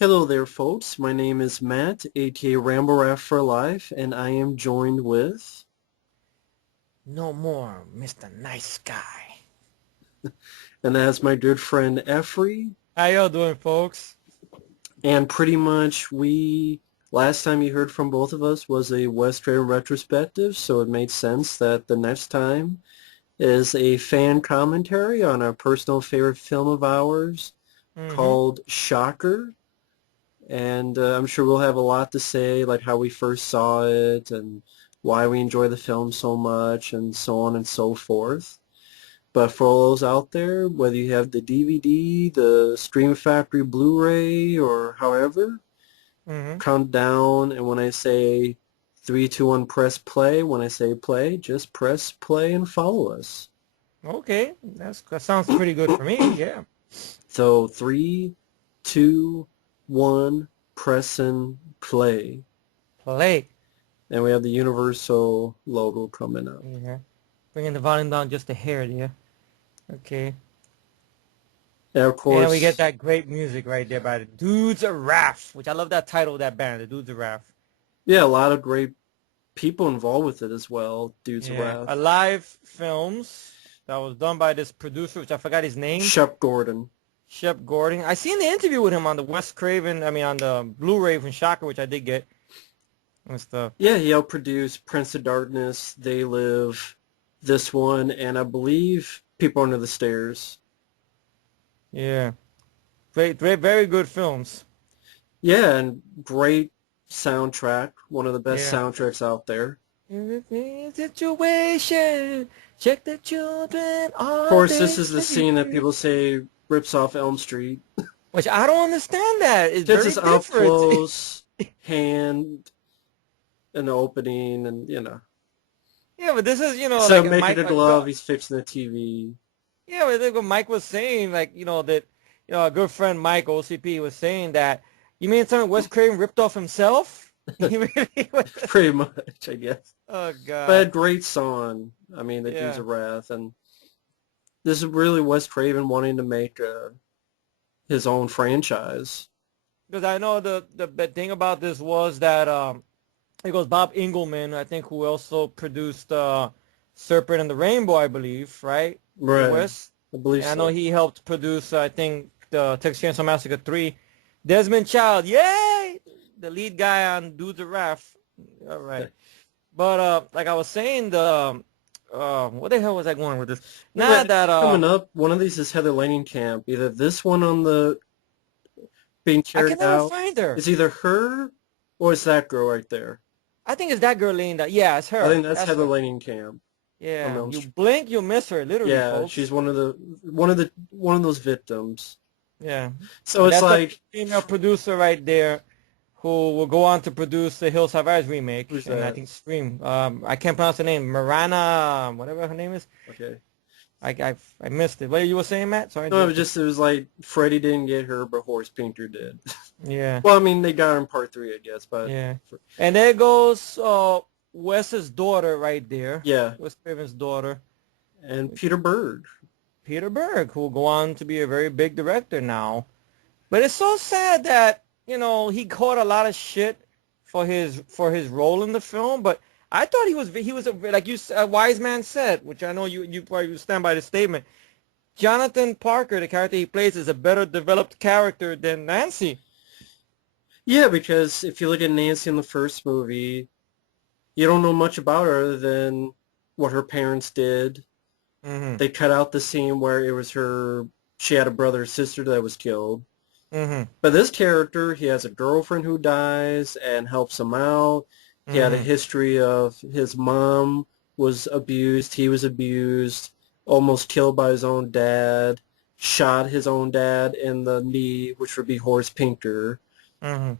Hello there, folks. My name is Matt, aka Ramble Raft for Life, and I am joined with... No more, Mr. Nice Guy. And that's my good friend Efree. How y'all doing, folks? And pretty much last time you heard from both of us was a Wes Craven retrospective, so it made sense that the next time is a fan commentary on our personal favorite film of ours Mm-hmm. called Shocker. And I'm sure we'll have a lot to say, like how we first saw it and why we enjoy the film so much and so on and so forth. But for all those out there, whether you have the DVD, the Stream Factory Blu-ray, or however, Mm-hmm. count down, and when I say 3, 2, 1, press play, when I say play, just press play and follow us. Okay, that sounds pretty good for me. Yeah. So 3, 2, 1, press and play. Play. And we have the Universal logo coming up. Yeah. Bringing the volume down just a hair, yeah. Okay. And of And we get course, that great music right there by the Dudes of Wrath, which I love that title of that band, the Dudes of Wrath. yeah, a lot of great people involved with it as well. Dudes of Yeah. Wrath. Alive Films that was done by this producer, which I forgot his name, Shep Gordon. Shep Gordon. I seen the interview with him on the Wes Craven, on the Blu-ray from Shocker, which I did get and stuff. Yeah, he helped produce Prince of Darkness, They Live, this one, and I believe People Under the Stairs. Yeah. Great, great, very good films. Yeah, and great soundtrack. One of the best Yeah. soundtracks out there. Everything situation. Check the children Of are course, this they is the scene that people say rips off Elm Street. Which I don't understand that. It's Just very this up different. close hand in the opening, and Yeah, but this is, so like making Mike, a glove, he's fixing the TV. yeah, but like what Mike was saying, like, that, a good friend Mike, OCP, was saying that, you mean something Wes Craven ripped off himself? He really was. Pretty much, I guess. Oh, But a God. great song. I mean, the Dudes Yeah. of Wrath, and this is really Wes Craven wanting to make his own franchise. Because I know the thing about this was that, it goes Bob Engelman, I think, who also produced Serpent and the Rainbow, I believe, right? For Right. Wes. I believe And I know so. he helped produce, I think, the Texas Chainsaw Massacre 3. Desmond Child, yay! The lead guy on Dudes of Wrath. All right. But like I was saying, what the hell was I going with this? Yeah, Now but that coming up, one of these is Heather Langenkamp. Either this one on the being I can carried never out find her. is either her or it's that girl right there. I think it's that girl laying down. Yeah, it's I her. think that's That's Heather her. Langenkamp from Yeah, Elm you Street. blink, you miss her, literally, Yeah, she's folks. one of those victims. Yeah, So and it's that's the like, female producer right there, who will go on to produce the Hills Have Eyes remake, who's and I that? think Scream. I can't pronounce the name. Marana, whatever her name is. Okay. I missed it. What you were saying, Matt? Sorry, I No, interrupted. it was like Freddie didn't get her, but Horace Pinker did. Yeah, Well, I mean, they got her in part three, I guess, but yeah. And there goes Wes's daughter right there. yeah, Wes Craven's daughter, and Peter Berg. Peter Berg, who will go on to be a very big director now. But it's so sad that, he caught a lot of shit for his role in the film. But I thought he was like a wise man said, which I know you probably stand by the statement. Jonathan Parker, the character he plays, is a better developed character than Nancy. Yeah, because if you look at Nancy in the first movie, you don't know much about her other than what her parents did. Mm-hmm. They cut out the scene where it was she had a brother or sister that was killed. Mm-hmm. But this character, he has a girlfriend who dies and helps him out. He had a Mm-hmm. history of his mom was abused, he was abused, almost killed by his own dad, shot his own dad in the knee, which would be Horace Pinker. Mm-hmm.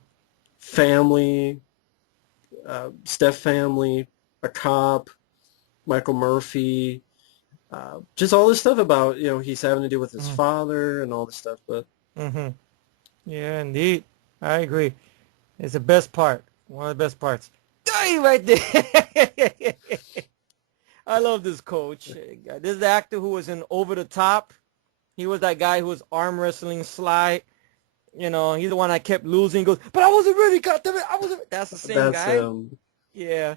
Family, Steph family, a cop, Michael Murphy, just all this stuff about, he's having to deal with his father and all this stuff. But Mm-hmm. Yeah, indeed. I agree. It's the best part. One of the best parts. Hey, right there. I love this coach. This is the actor who was in Over the Top. He was that guy who was arm wrestling Sly He's the one that kept losing. Goes, but I wasn't ready. God damn it, I wasn't. That's the same That's guy. him. Yeah.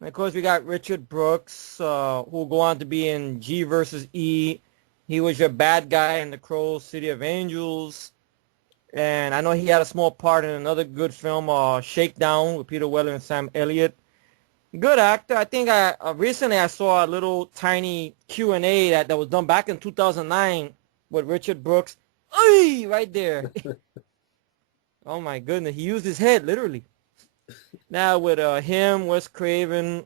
And of course, we got Richard Brooks, who will go on to be in G versus E. He was your bad guy in The Crow, City of Angels. And I know he had a small part in another good film, Shakedown, with Peter Weller and Sam Elliott. Good actor. I think I recently I saw a little tiny Q&A that was done back in 2009 with Richard Brooks. Ay, right there. Oh my goodness, he used his head literally. Now with him, Wes Craven,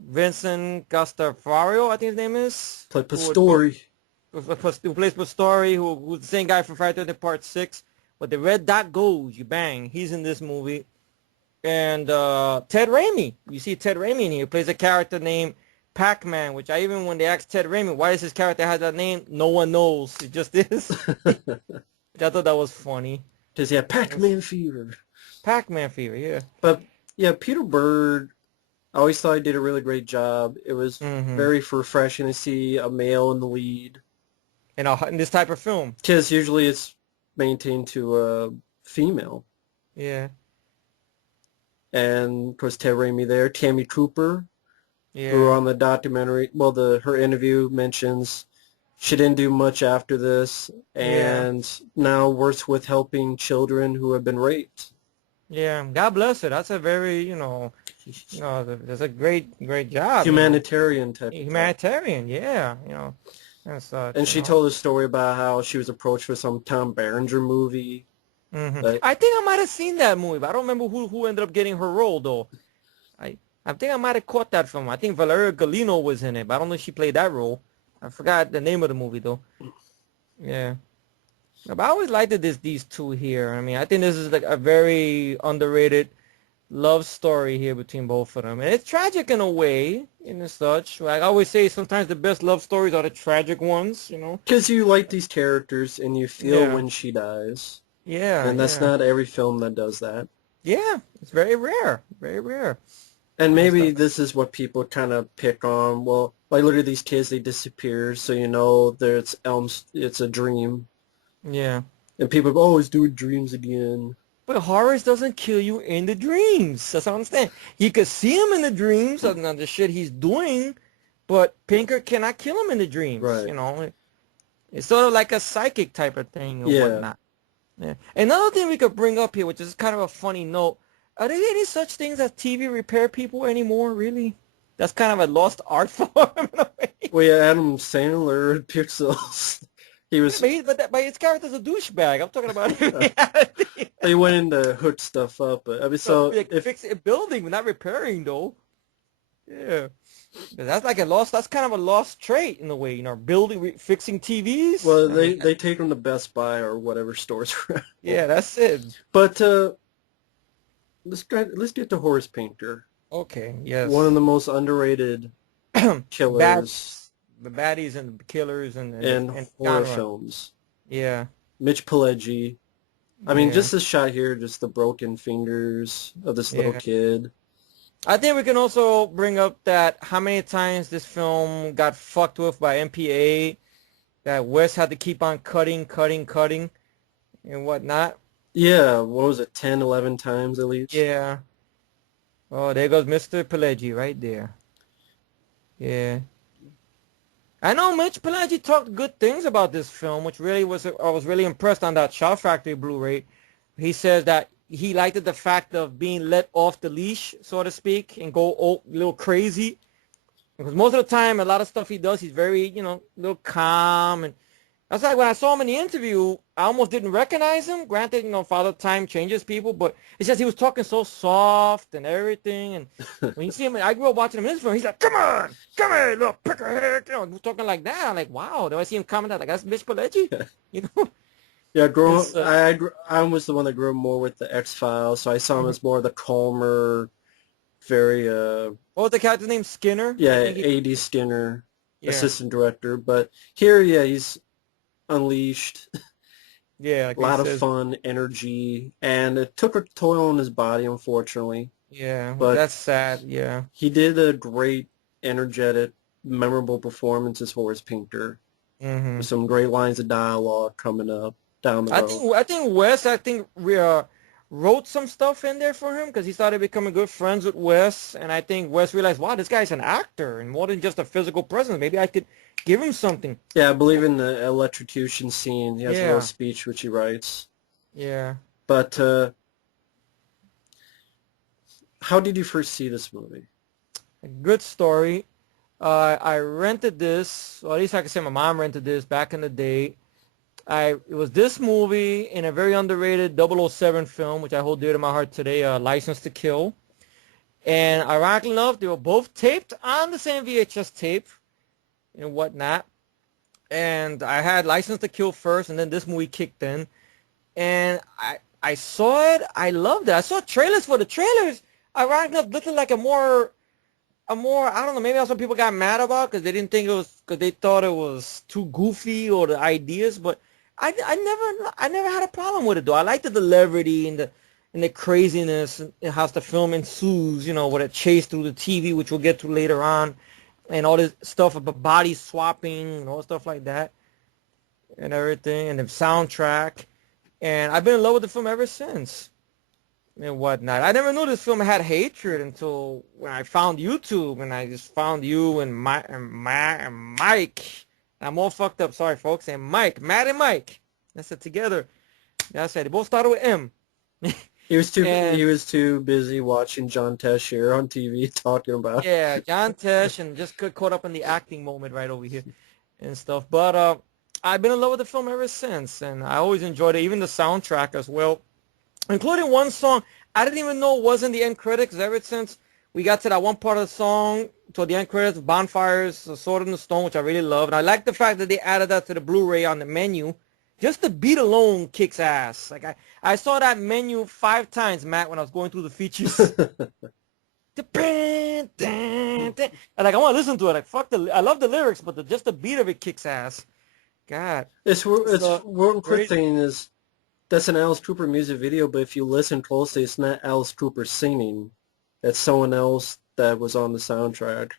Vincent Gastafario, I think his name is, Play who Pastori. plays Pastori, who's the same guy from Friday the 13th Part 6. But the red dot goes, you bang. He's in this movie. And Ted Raimi. You see Ted Raimi in here. He plays a character named Pac-Man, which when they asked Ted Raimi, why does his character have that name? No one knows. It just is. I thought that was funny. Does he have Pac-Man fever? Pac-Man fever, yeah. But yeah, Peter Berg, I always thought he did a really great job. It was very refreshing to see a male in the lead. In this type of film. Because usually it's maintained to a female. Yeah. And of course Ted Raimi there. Tammy Cooper, Yeah. who on the documentary, well, her interview mentions she didn't do much after this, and now works with helping children who have been raped. Yeah, God bless her. That's a very, that's a great job. Humanitarian type. Humanitarian, yeah, and such. And she told a story about how she was approached for some Tom Berenger movie. I think I might have seen that movie, but I don't remember who ended up getting her role though. I think I might have caught that film. I think Valeria Golino was in it, but I don't know if she played that role. I forgot the name of the movie though. Yeah. But I always liked these two here. I mean, I think this is like a very underrated love story here between both of them. And it's tragic in a way, and such. Like I always say, sometimes the best love stories are the tragic ones, Because you like these characters and you feel when she dies. Yeah. And that's not every film that does that. Yeah, it's very rare. Very rare. And maybe this is what people kind of pick on. Well, like literally these kids, they disappear, so you know that it's a dream. Yeah. And people go, oh, he's doing dreams again. But Horace doesn't kill you in the dreams. That's what I'm saying. You could see him in the dreams of the shit he's doing, but Pinker cannot kill him in the dreams. Right. It's sort of like a psychic type of thing or whatnot. Yeah. Another thing we could bring up here, which is kind of a funny note, are there any such things as TV repair people anymore, really? That's kind of a lost art form in a way. Well, yeah, Adam Sandler, Pixels. He was. But his character's a douchebag. I'm talking about him. They went in to hook stuff up, but I mean, fix a building, not repairing though. Yeah, that's like that's kind of a lost trait in a way. Fixing TVs. Well, they take them to Best Buy or whatever stores. Yeah, that's it. But let's get to Horace Pinker. Okay. Yes. One of the most underrated killers. The baddies and the killers and horror films. Yeah. Mitch Pileggi. I mean, just this shot here, just the broken fingers of this little kid. I think we can also bring up that how many times this film got fucked with by MPA, that Wes had to keep on cutting, and whatnot. Yeah, what was it, 10, 11 times at least? Yeah. Oh, there goes Mr. Pileggi right there. Yeah. I know Mitch Pileggi talked good things about this film, which really I was really impressed on that Shout Factory Blu-ray. He says that he liked the fact of being let off the leash, so to speak, and go a little crazy. Because most of the time, a lot of stuff he does, he's very, a little calm. And that's like when I saw him in the interview, I almost didn't recognize him. Granted, Father Time changes people, but it's just he was talking so soft and everything. And when you see him, I grew up watching him in his film. He's like, come on, little pickerhead. He was talking like that. I'm like, wow. Then I see him comment out like, that's Mitch Pileggi. Yeah, I was the one that grew up more with the X-Files, so I saw him as more the calmer, very what was the character's name? Skinner? Yeah, A.D. Skinner, assistant director. But here, he's unleashed. Yeah, like a lot of fun, energy, and it took a toll on his body, unfortunately. Yeah, but that's sad. Yeah, he did a great, energetic, memorable performance as Horace Pinker. With some great lines of dialogue coming up. down the road. I think Wes, we wrote some stuff in there for him because he started becoming good friends with Wes, and I think Wes realized, wow, this guy's an actor and more than just a physical presence. Maybe I could give him something. Yeah, I believe in the electrocution scene. He has a little Yeah, speech which he writes. yeah. But how did you first see this movie? A good story. I rented this, or at least I can say my mom rented this back in the day. It was this movie in a very underrated 007 film, which I hold dear to my heart today, License to Kill. And ironically enough, they were both taped on the same VHS tape and whatnot. And I had License to Kill first, and then this movie kicked in. And I saw it. I loved it. I saw trailers for the trailers. Ironically enough, looking like a more, I don't know, maybe that's what people got mad about because they didn't think it was, because they thought it was too goofy or the ideas. But I never had a problem with it though. I liked the levity and the craziness and how the film ensues, you know, with a chase through the TV, which we'll get to later on, and all this stuff about body swapping and all stuff like that and everything, and the soundtrack. And I've been in love with the film ever since and whatnot. I never knew this film had hatred until when I found YouTube, and I just found you and Mike. I'm all fucked up, sorry folks. And Mike, Matt and Mike. That's it together. That's it. They both started with M. He was too And he was too busy watching John Tessier on TV talking about. yeah, John Tesh, and just got caught up in the acting moment right over here and stuff. But I've been in love with the film ever since, and I always enjoyed it, even the soundtrack as well, including one song I didn't even know was in the end credits. Ever since we got to that one part of the song toward the end credits, Bonfires, Sword in the Stone, which I really love, and I like the fact that they added that to the Blu-ray on the menu. Just the beat alone kicks ass. Like I saw that menu 5 times, Matt, when I was going through the features. And like I want to listen to it. Like fuck I love the lyrics, but just the beat of it kicks ass. God. It's one quick Great. thing is that's an Alice Cooper music video, but if you listen closely, it's not Alice Cooper singing. It's someone else that was on the soundtrack.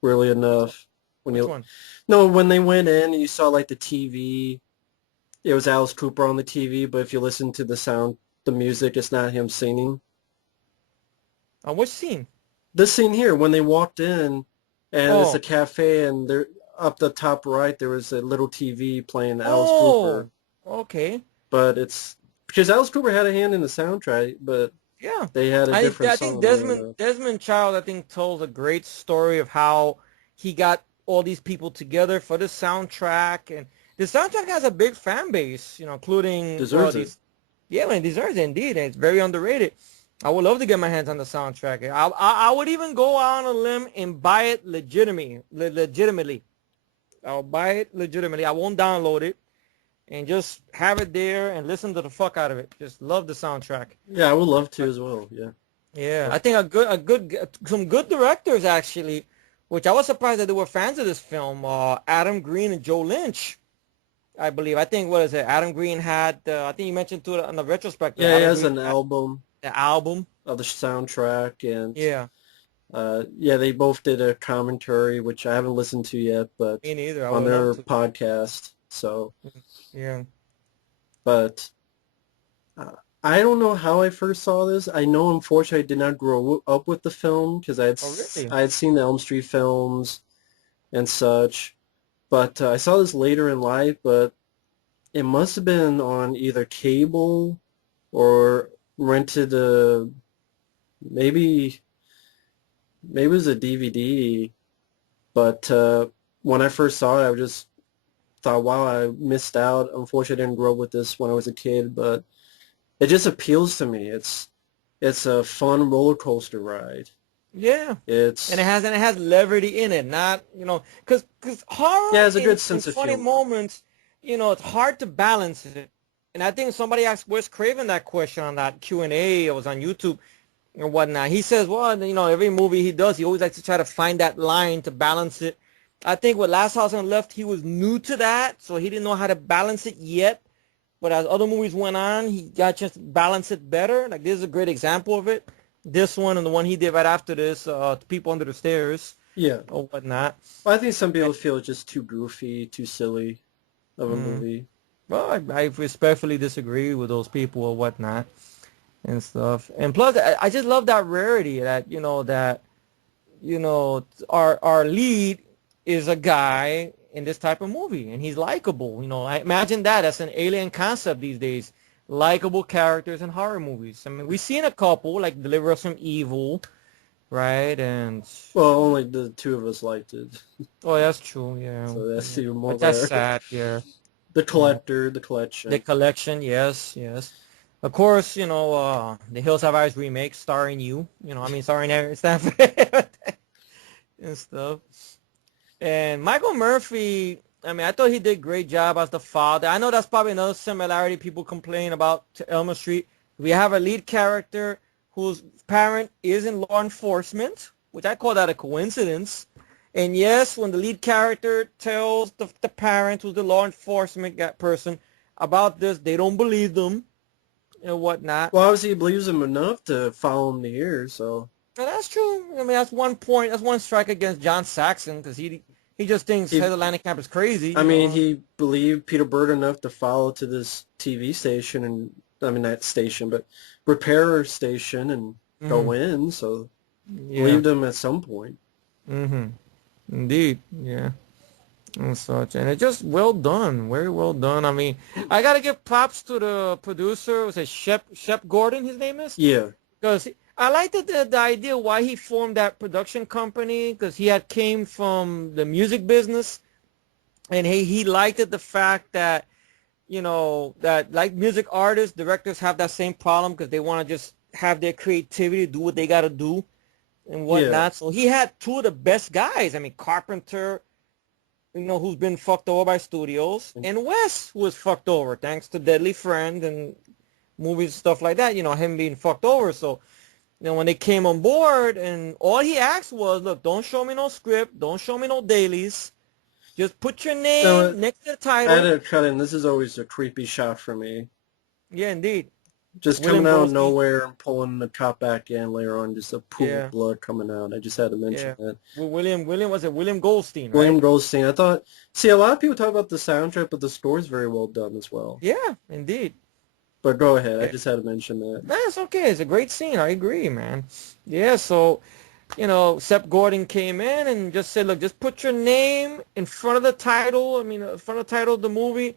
Really enough, when Which you one? no, when they went in, and you saw like the TV. It was Alice Cooper on the TV, but if you listen to the sound, the music, it's not him singing. On which scene? This scene here, when they walked in, and it's a Oh. cafe, and there up the top right, there was a little TV playing Alice Oh. Cooper. Okay. But it's because Alice Cooper had a hand in the soundtrack, but Yeah. they had a different I think song. Desmond Child told a great story of how he got all these people together for the soundtrack, and the soundtrack has a big fan base, you know, including Deserves it. yeah, man, it deserves it indeed, and it's very underrated. I would love to get my hands on the soundtrack. I would even go out on a limb and buy it legitimately. I'll buy it legitimately. I won't download it, and just have it there and listen to the fuck out of it. Just love the soundtrack. Yeah, I would love to as well. Yeah. Yeah, I think some good directors actually, which I was surprised that they were fans of this film. Adam Green and Joe Lynch, I believe. I think what is it? Adam Green had I think you mentioned to it on the retrospective. Yeah, he Adam has Green an had album the album. of the soundtrack, and Yeah, yeah, they both did a commentary, which I haven't listened to yet, but me neither. I on would their love to. podcast. So, Yeah. but I don't know how I first saw this. I know, unfortunately, I did not grow up with the film because Oh really? I had seen the Elm Street films and such, but I saw this later in life. But it must have been on either cable or rented maybe maybe it was a DVD. But when I first saw it, I just thought, wow, I missed out. Unfortunately, I didn't grow up with this when I was a kid, but it just appeals to me. It's a fun roller coaster ride. Yeah. And It's it has levity in it, not because horror yeah, it's a good in sense of funny humor. moments, it's hard to balance it. And I think somebody asked Wes Craven that question on that Q&A. It was on YouTube and whatnot. He says, well, every movie he does, he always likes to try to find that line to balance it. I think with Last House on the Left, he was new to that, so he didn't know how to balance it yet. But as other movies went on, he got a chance to balance it better. Like, this is a great example of it. This one and the one he did right after this, People Under the Stairs Yeah. or whatnot. Well, I think some people feel it's just too goofy, too silly of a Mm. movie. Well, I respectfully disagree with those people or whatnot and stuff. And plus, I just love that rarity that our lead is a guy in this type of movie, and he's likable. I imagine that as an alien concept these days. Likable characters in horror movies. I mean, we've seen a couple like Deliver Us from Evil, right? And Well, only the two of us liked it, oh, that's true, yeah. so that's Yeah. even more But that's rare. sad, yeah. The Yeah. Collector, the The Collection. Collection, yes, yes. Of course, the Hills Have Eyes remake starring you. I mean, starring Aaron Stafford and stuff. And Michael Murphy, I mean, I thought he did a great job as the father. I know that's probably another similarity people complain about to Elmer Street. We have a lead character whose parent is in law enforcement, which I call that a coincidence. And yes, when the lead character tells the parent, who's the law enforcement person, about this, they don't believe them and whatnot. Well, obviously he believes him enough to follow him to here, so... And that's true. I mean, that's one point. That's one strike against John Saxon because he just thinks He, Head Atlantic Camp is crazy. I mean, he believed Peter Berg enough to follow to this TV station, and I mean, not station, but repair station and go in, so Yeah. believed him at some point. Indeed. Yeah. And such. And it's just well done. Very well done. I mean, I got to give props to the producer. Was it Shep Gordon, his name is? Yeah. Because I liked the idea why he formed that production company, because he had came from the music business, and he liked it, the fact that that like music artists, directors have that same problem because they want to just have their creativity, do what they got to do and whatnot. Yeah. So he had two of the best guys. I mean, Carpenter, who's been fucked over by studios, and Wes, who was fucked over thanks to Deadly Friend and movies, stuff like that, him being fucked over. So, when they came on board, and all he asked was, look, don't show me no script, don't show me no dailies, just put your So, name next to the I had title. to cut in. This is always a creepy shot for me. Yeah, indeed. Just William coming out of Goldstein. nowhere and pulling the cop back in later on, just a pool Yeah, of blood coming out. I just had to mention yeah. that. William was it William Goldstein, William right? Goldstein. I thought, see, a lot of people talk about the soundtrack, but the score is very well done as well. Yeah, indeed. But go ahead. I Yeah. just had to mention that. That's okay. It's a great scene. I agree, man. Yeah, so, Sep Gordon came in and just said, look, just put your name in front of the title. I mean, in front of the title of the movie.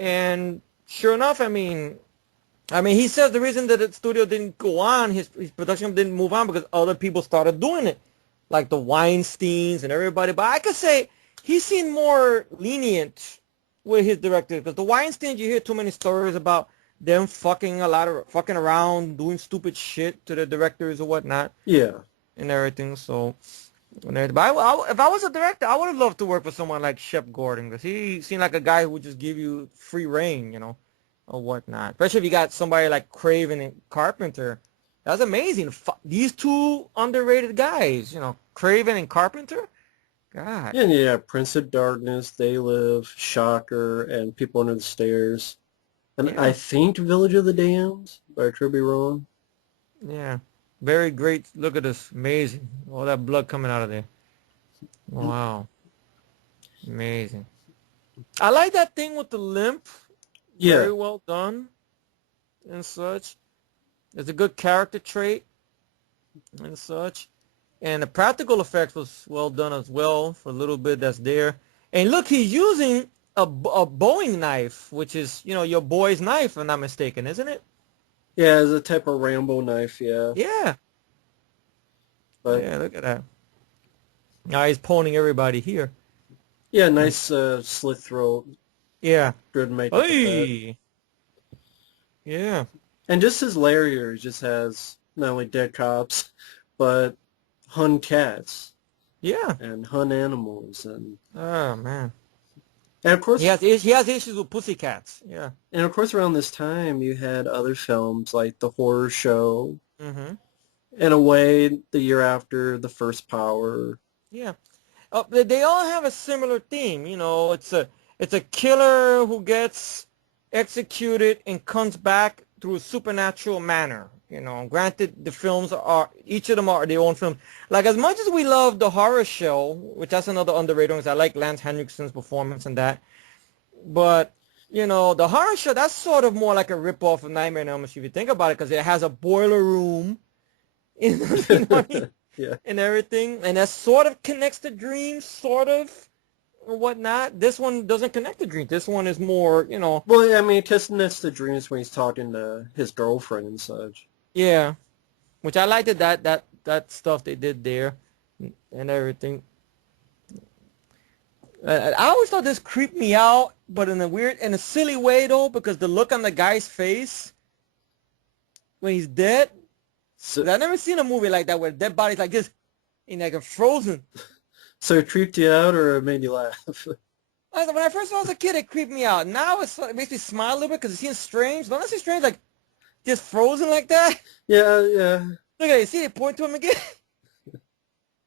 And sure enough, he says the reason that the studio didn't go on, his production didn't move on, because other people started doing it, like the Weinsteins and everybody. But I could say he seemed more lenient with his directors, because the Weinsteins, you hear too many stories about them fucking around, doing stupid shit to the directors or whatnot Yeah. and everything. So, but if I was a director, I would have loved to work with someone like Shep Gordon, because he seemed like a guy who would just give you free reign, or whatnot. Especially if you got somebody like Craven and Carpenter. That's amazing. These two underrated guys, Craven and Carpenter. God. Yeah, yeah. Prince of Darkness, They Live, Shocker, and People Under the Stairs. And Yeah. I think Village of the Damned, but I could be wrong. Yeah. Very great. Look at this. Amazing. All that blood coming out of there. Wow. Amazing. I like that thing with the limp. Yeah. Very well done and such. It's a good character trait and such. And the practical effects was well done as well for a little bit that's there. And look, he's using a Boeing knife, which is, your boy's knife, if I'm not mistaken, isn't it? Yeah, it's a type of Rambo knife, yeah. Yeah. But Yeah, look at that. Now he's pwning everybody here. yeah, nice slit throat. Yeah. Good makeup with that. Hey. Yeah. And just his lair here just has not only dead cops, but hunt cats Yeah. and hunt animals, and Oh man. of course He has issues with pussycats. Yeah. around this time you had other films like The Horror Show. Mhm. In a way, the year after The First Power. Yeah. They all have a similar theme. It's a killer who gets executed and comes back through a supernatural manner. Granted, the films each of them are their own films. Like, as much as we love The Horror Show, which that's another underrated one, 'cause I like Lance Henriksen's performance in that. But You know, the horror show, that's sort of more like a rip-off of Nightmare on Elm Street if you think about it, because it has a boiler room, you know what I mean? Yeah. And everything, and that sort of connects to dreams, sort of, or whatnot. This one doesn't connect to dreams. This one is more, you know, Well, I mean, it just connects to dreams when he's talking to his girlfriend and such. yeah, which I liked it, that stuff they did there and everything. I always thought this creeped me out, but in a silly way though, because the look on the guy's face when he's dead. So, 'Cause I've never seen a movie like that where dead bodies like this, and like a frozen. so it creeped you out or it made you laugh? When I first saw it as a kid, it creeped me out. Now it makes me smile a little bit because it seems strange. Don't it seem strange, like just frozen like that? Yeah, yeah, Look at it. See, they point to him again.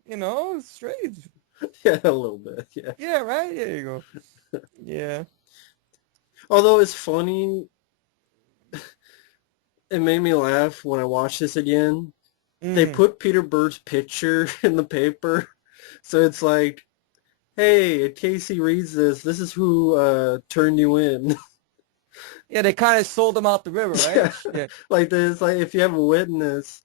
You know, it's strange. yeah, a little bit, yeah. Yeah, right. There you go. Yeah. Although it's funny, it made me laugh when I watched this again. They Mm. put Peter Berg's picture in the paper, so it's like, hey, in case he reads this, this is who turned you in. Yeah, they kind of sold him out the river, right? Yeah, Yeah. like this, like if you have a witness,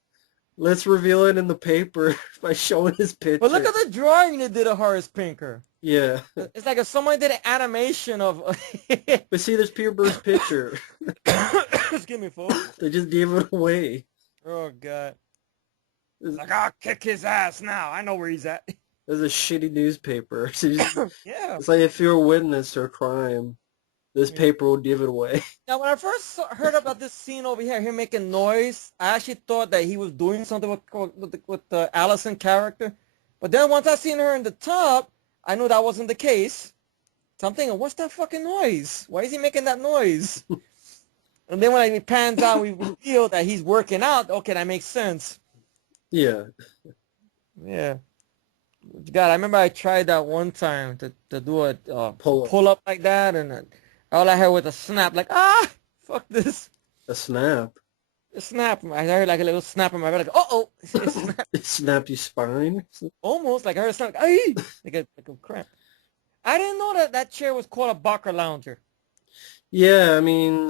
let's reveal it in the paper by showing his But look picture. at the drawing they did of Horace Pinker. Yeah, It's like if someone did an animation of. but see, there's Peter Berg's picture. Excuse me, folks. They just gave it away. Oh God. It's, Like I'll kick his ass now. I know where he's at. it's a shitty newspaper. Yeah. It's like if you're a witness to a crime, this Yeah. paper will give it away. Now, when I first heard about this scene over here, him making noise, I actually thought that he was doing something with the Allison character. But then once I seen her in the tub, I knew that wasn't the case. So I'm thinking, what's that fucking noise? Why is he making that noise? And then when it pans out, we reveal that he's working out. Okay, that makes sense. Yeah. Yeah. God, I remember I tried that one time to do a Pull up. pull up like that, and all I heard was a snap, like, ah, fuck this. A snap. A snap. I heard like a little snap in my back, like, uh-oh. It snapped. It snapped your spine. Almost like I heard a snap, like, ay, like a cramp. I didn't know that chair was called a Barker Lounger. Yeah, I mean,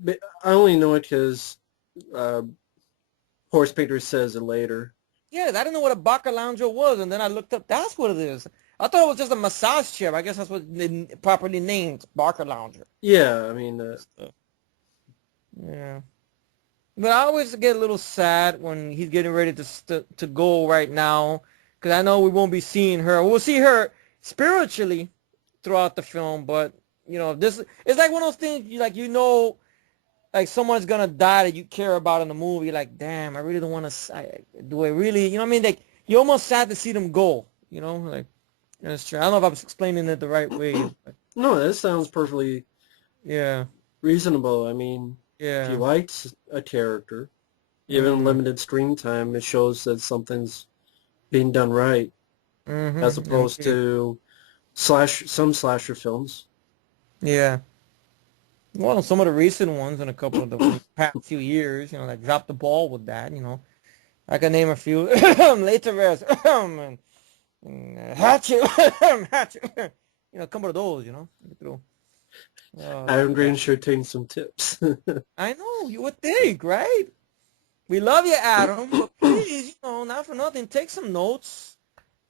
but I only know it because Horace Pinker says it later. Yeah, I didn't know what a Barker Lounger was, and then I looked up, that's what it is. I thought it was just a massage chair. I guess that's what they properly named, Barker Lounger. Yeah, I mean, Yeah. But I always get a little sad when he's getting ready to go right now, because I know we won't be seeing her. We'll see her spiritually throughout the film, but you know, this it's like one of those things like someone's gonna die that you care about in the movie. You're like, damn, I really don't want to. Do I really? You know what I mean? Like you're almost sad to see them go. You know, like that's true. I don't know if I was explaining it the right way. But no, that sounds perfectly yeah, reasonable. I mean, if yeah. you liked a character, given Mhm. limited screen time, it shows that something's being done right, as opposed Mhm. to some slasher films. Yeah. Well, some of the recent ones in a couple of the past few years, you know, like dropped the ball with that, you know. I can name a few. Later Rest, Hatchet, Hatchet. You know, a couple of those, you know. Through. Adam Green sure taking some tips. I know, you would think, right? We love you, Adam, but please, you know, not for nothing, take some notes,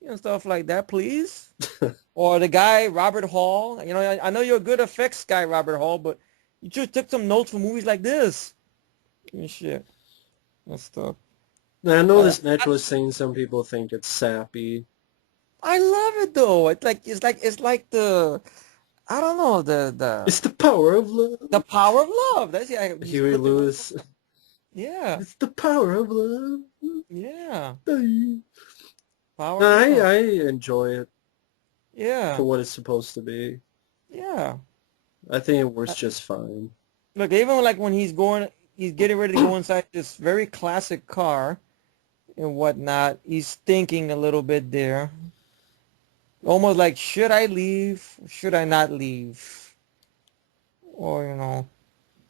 you know, stuff like that, please. Or the guy, Robert Hall. You know, I know you're a good effects guy, Robert Hall, but you should took some notes for movies like this. And shit. And stuff. Now, I know this Netflix thing, some people think it's sappy. I love it though. It's like the I don't know It's the power of love. the power of love. That's yeah. Huey Lewis. Yeah. It's the power of love. Yeah. No, Power of love. I enjoy it Yeah. for what it's supposed to be. Yeah. I think it works just fine. Look, even like when he's getting ready to go inside this very classic car and whatnot. He's thinking a little bit there. Almost like, should I leave? Should I not leave? Or, you know,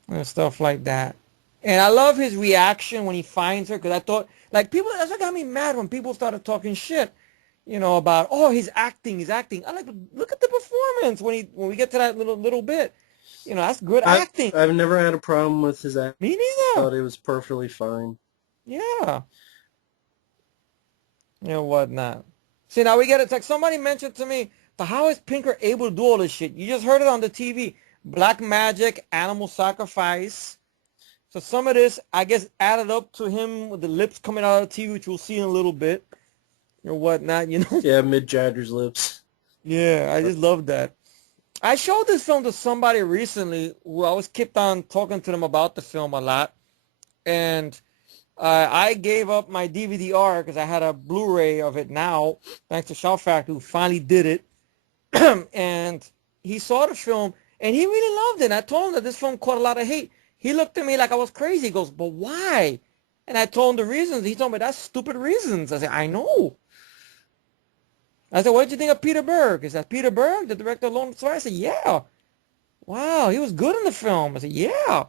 and stuff like that. And I love his reaction when he finds her, because I thought, like, people, that's what got me mad when people started talking shit, you know, about, oh, he's acting. I like, look at the performance when we get to that little bit. That's good I acting. I've never had a problem with his acting. Me I neither. thought it was perfectly fine. Yeah. Whatnot. See, now we get it. It's like somebody mentioned to me, but how is Pinker able to do all this shit? You just heard it on the TV. Black magic, animal sacrifice. So some of this, I guess, added up to him with the lips coming out of the TV, which we'll see in a little bit or whatnot. Yeah, Mid Jagger's lips. Yeah, I just love that. I showed this film to somebody recently who I was kept on talking to them about the film a lot. And I gave up my DVD-R because I had a Blu-ray of it now, thanks to Shout Factory, who finally did it. And he saw the film, and he really loved it. And I told him that this film caught a lot of hate. He looked at me like I was crazy. He goes, but why? And I told him the reasons. He told me, that's stupid reasons. I said, I know. I said, what did you think of Peter Berg? Is that Peter Berg, the director of Lone Star? I said, yeah. Wow, he was good in the film. I said, yeah.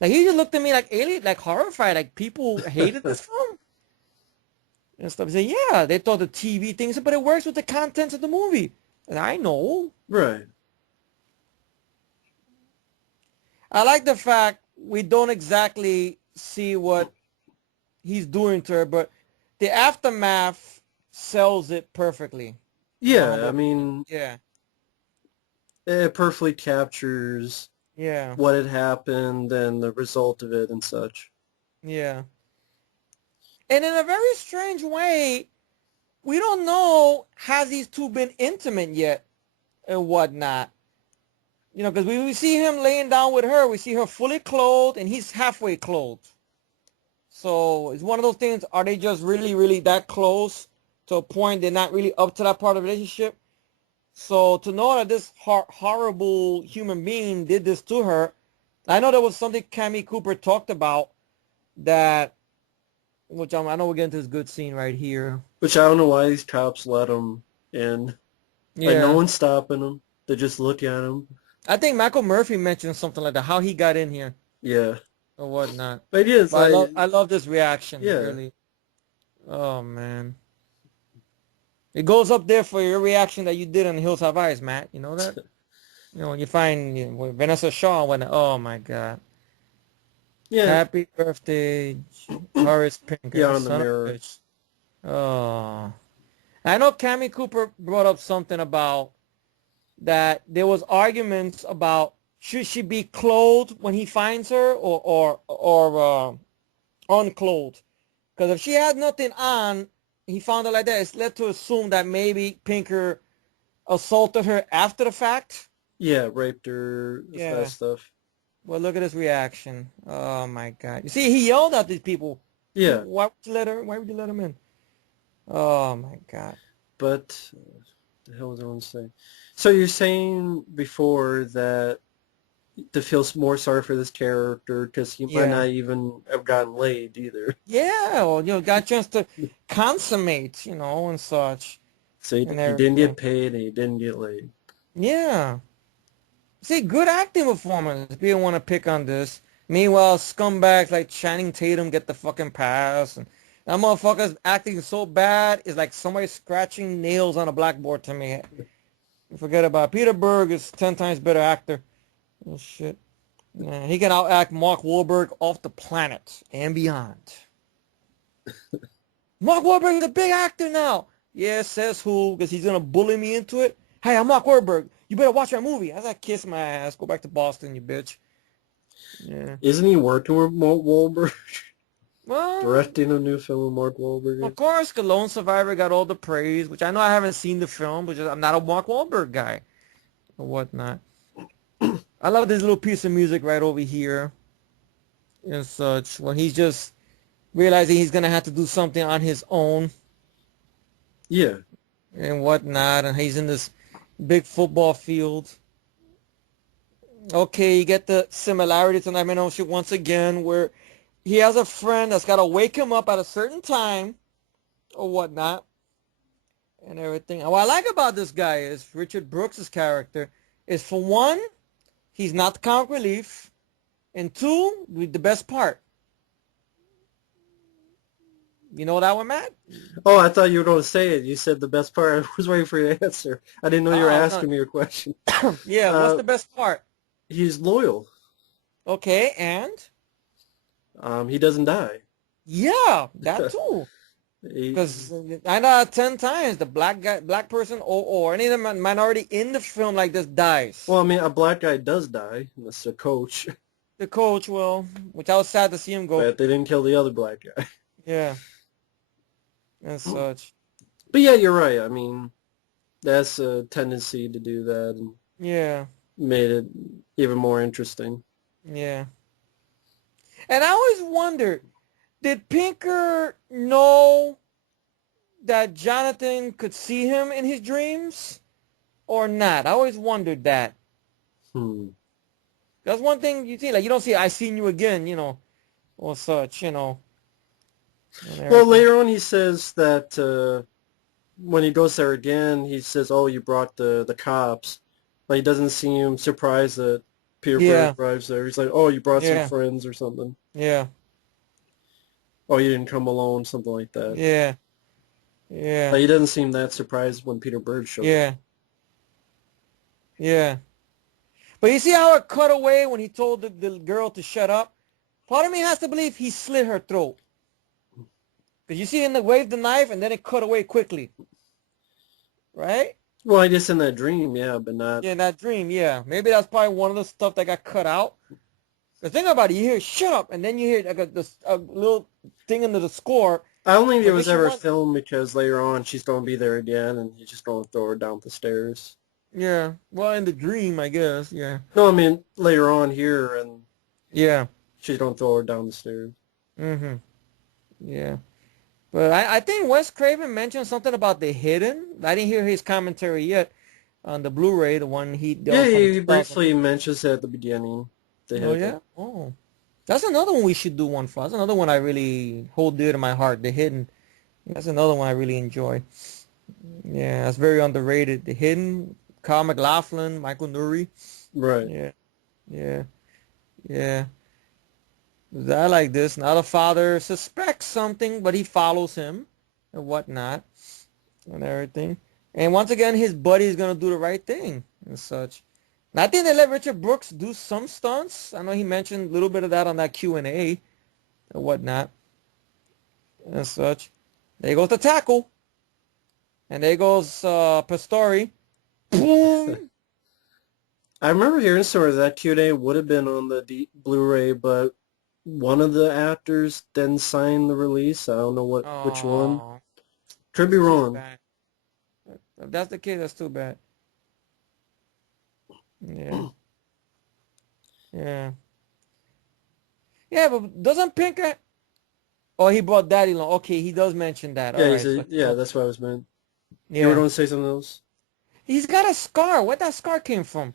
Like, he just looked at me like alien, like horrified, like people hated this film and stuff. He said, yeah, they thought the TV thing, but it works with the contents of the movie. And I know. Right. I like the fact we don't exactly see what he's doing to her, but the aftermath sells it perfectly. Yeah, I mean, Yeah, it perfectly captures yeah, what had happened and the result of it and such. yeah. And in a very strange way, we don't know has these two been intimate yet and whatnot. Because we see him laying down with her, we see her fully clothed, and he's halfway clothed. So it's one of those things, are they just really, really that close to a point they're not really up to that part of the relationship? So to know that this horrible human being did this to her, I know there was something Cammy Cooper talked about that, which I know we're getting to this good scene right here. Which I don't know why these cops let him in. Like, no Yeah. one's stopping him. They just look at him. I think Michael Murphy mentioned something like that, how he got in here Yeah. or whatnot. But yeah, it's But like, I love this reaction, yeah. really. Oh, man. It goes up there for your reaction that you did on Hills Have Eyes, Matt. You know that? When you find Vanessa Shaw, oh, my God. Yeah. Happy birthday, Horace Pinker. Yeah, on the son of a mirror. bitch. Oh. I know Cammy Cooper brought up something about that there was arguments about should she be clothed when he finds her or unclothed. Because if she had nothing on, he found her like that, it's led to assume that maybe Pinker assaulted her after the fact. Yeah, raped her, Yeah. that stuff. Well, look at his reaction. Oh, my God. You see, he yelled at these people. Yeah. Why would you let him in? Oh, my God. But, the hell was I going to say? So you're saying before that to feel more sorry for this character because he might not even have gotten laid either. Yeah, well, got a chance to consummate, and such. So he didn't get paid and he didn't get laid. Yeah. See, good acting performance. People want to pick on this. Meanwhile, scumbags like Channing Tatum get the fucking pass. And that motherfucker's acting so bad, it's like somebody scratching nails on a blackboard to me. Forget about it. Peter Berg is 10 times better actor. Oh, shit. Yeah, he can outact Mark Wahlberg off the planet and beyond. Mark Wahlberg is a big actor now. Yeah, says who? Because he's going to bully me into it. Hey, I'm Mark Wahlberg. You better watch that movie. I said, kiss my ass. Go back to Boston, you bitch. Yeah. Isn't he working with Mark Wahlberg? Well, directing a new film with Mark Wahlberg? Of course, The Lone Survivor got all the praise, which I know I haven't seen the film, but I'm not a Mark Wahlberg guy or whatnot. I love this little piece of music right over here and such when he's just realizing he's going to have to do something on his own. Yeah. And whatnot, and he's in this big football field. Okay, you get the similarity to Nightmare on Elm Street once again, where he has a friend that's got to wake him up at a certain time or whatnot and everything. And what I like about this guy is Richard Brooks' character is, for one, he's not the comic relief, and two, the best part. You know that one, Matt? Oh, I thought you were going to say it. You said the best part. I was waiting for your answer. I didn't know you were asking me a question. Yeah, what's the best part? He's loyal. Okay, and He doesn't die. yeah, that too. He, Because 9 out of 10 times the black person or any of the minority in the film like this dies. well, I mean, a black guy does die. That's the coach, The coach will, which I was sad to see him go. but they didn't kill the other black guy. Yeah, and such. But yeah, you're right. I mean, that's a tendency to do that and Yeah, made it even more interesting. yeah. And I always wondered, did Pinker know that Jonathan could see him in his dreams or not? I always wondered that. Hmm. That's one thing you see, like you don't see "I seen you again," or such, and Well, everything. later on he says that when he goes there again, he says, "Oh, you brought the cops." But he doesn't seem surprised that Peter Berg Yeah, arrives there. He's like, "Oh, you brought some yeah, friends or something." yeah, Oh, you didn't come alone, something like that. yeah, yeah, Like he doesn't seem that surprised when Peter Berg shows up. yeah, yeah. But you see how it cut away when he told the girl to shut up? Part of me has to believe he slit her throat. Because you see him wave the knife and then it cut away quickly. Right? Well, I guess in that dream, yeah, but not. Yeah, in that dream, yeah. Maybe that's probably one of the stuff that got cut out. The thing about it, you hear "shut up" and then you hear like a little thing under the score. I don't think it What was makes you ever want? filmed because later on she's going to be there again and he's just going to throw her down the stairs. Yeah. Well, in the dream, I guess. Yeah. No, I mean later on here and Yeah. she's going to throw her down the stairs. Mm-hmm. Yeah. But I think Wes Craven mentioned something about The Hidden. I didn't hear his commentary yet on the Blu-ray, the one that Yeah, was from the he 2000. briefly mentions it at the beginning. They Oh had that. yeah. Oh, that's another one we should do one for. That's another one I really hold dear to my heart. The Hidden. That's another one I really enjoy. Yeah, that's very underrated. The Hidden, Carl McLaughlin, Michael Nuri. Right. Yeah, yeah, yeah. I like this. Now the father suspects something, but he follows him and whatnot and everything. And once again, his buddy is gonna do the right thing and such. And I think they let Richard Brooks do some stunts. I know he mentioned a little bit of that on that Q&A and whatnot and such. There goes the tackle, and there goes Pastori. Boom. I remember hearing stories that Q&A would have been on the Blu-ray, but one of the actors didn't sign the release. I don't know which one. Oh, Could be that's too wrong. bad. If that's the case, that's too bad. Yeah, yeah, yeah. But doesn't Pinker? Oh, he brought Daddy along. Okay, he does mention that. All Yeah, he right, said, but yeah, that's what I was meant. You were yeah, going to say something else? he's got a scar. Where that scar came from?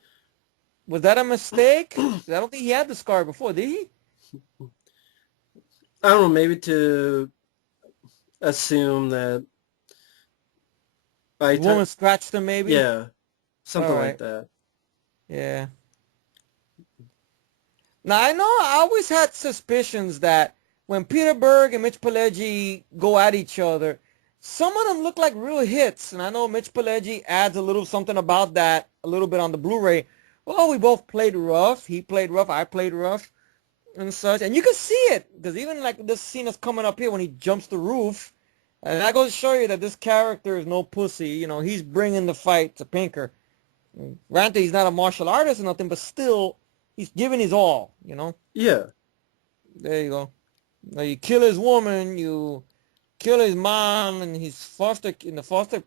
Was that a mistake? 'Cause I don't think he had the scar before, did he? I don't know, maybe to assume that I The woman scratched him, maybe. yeah, All something like right. that. Yeah. Now I know I always had suspicions that when Peter Berg and Mitch Pileggi go at each other, some of them look like real hits, and I know Mitch Pileggi adds a little something about that a little bit on the Blu-ray. Well, we both played rough. He played rough. I played rough, and such. And you can see it because even like this scene that's coming up here when he jumps the roof, and that goes to show you that this character is no pussy. He's bringing the fight to Pinker. Granted, he's not a martial artist or nothing, but still, he's giving his all. Yeah. There you go. Now you kill his woman, you kill his mom and his foster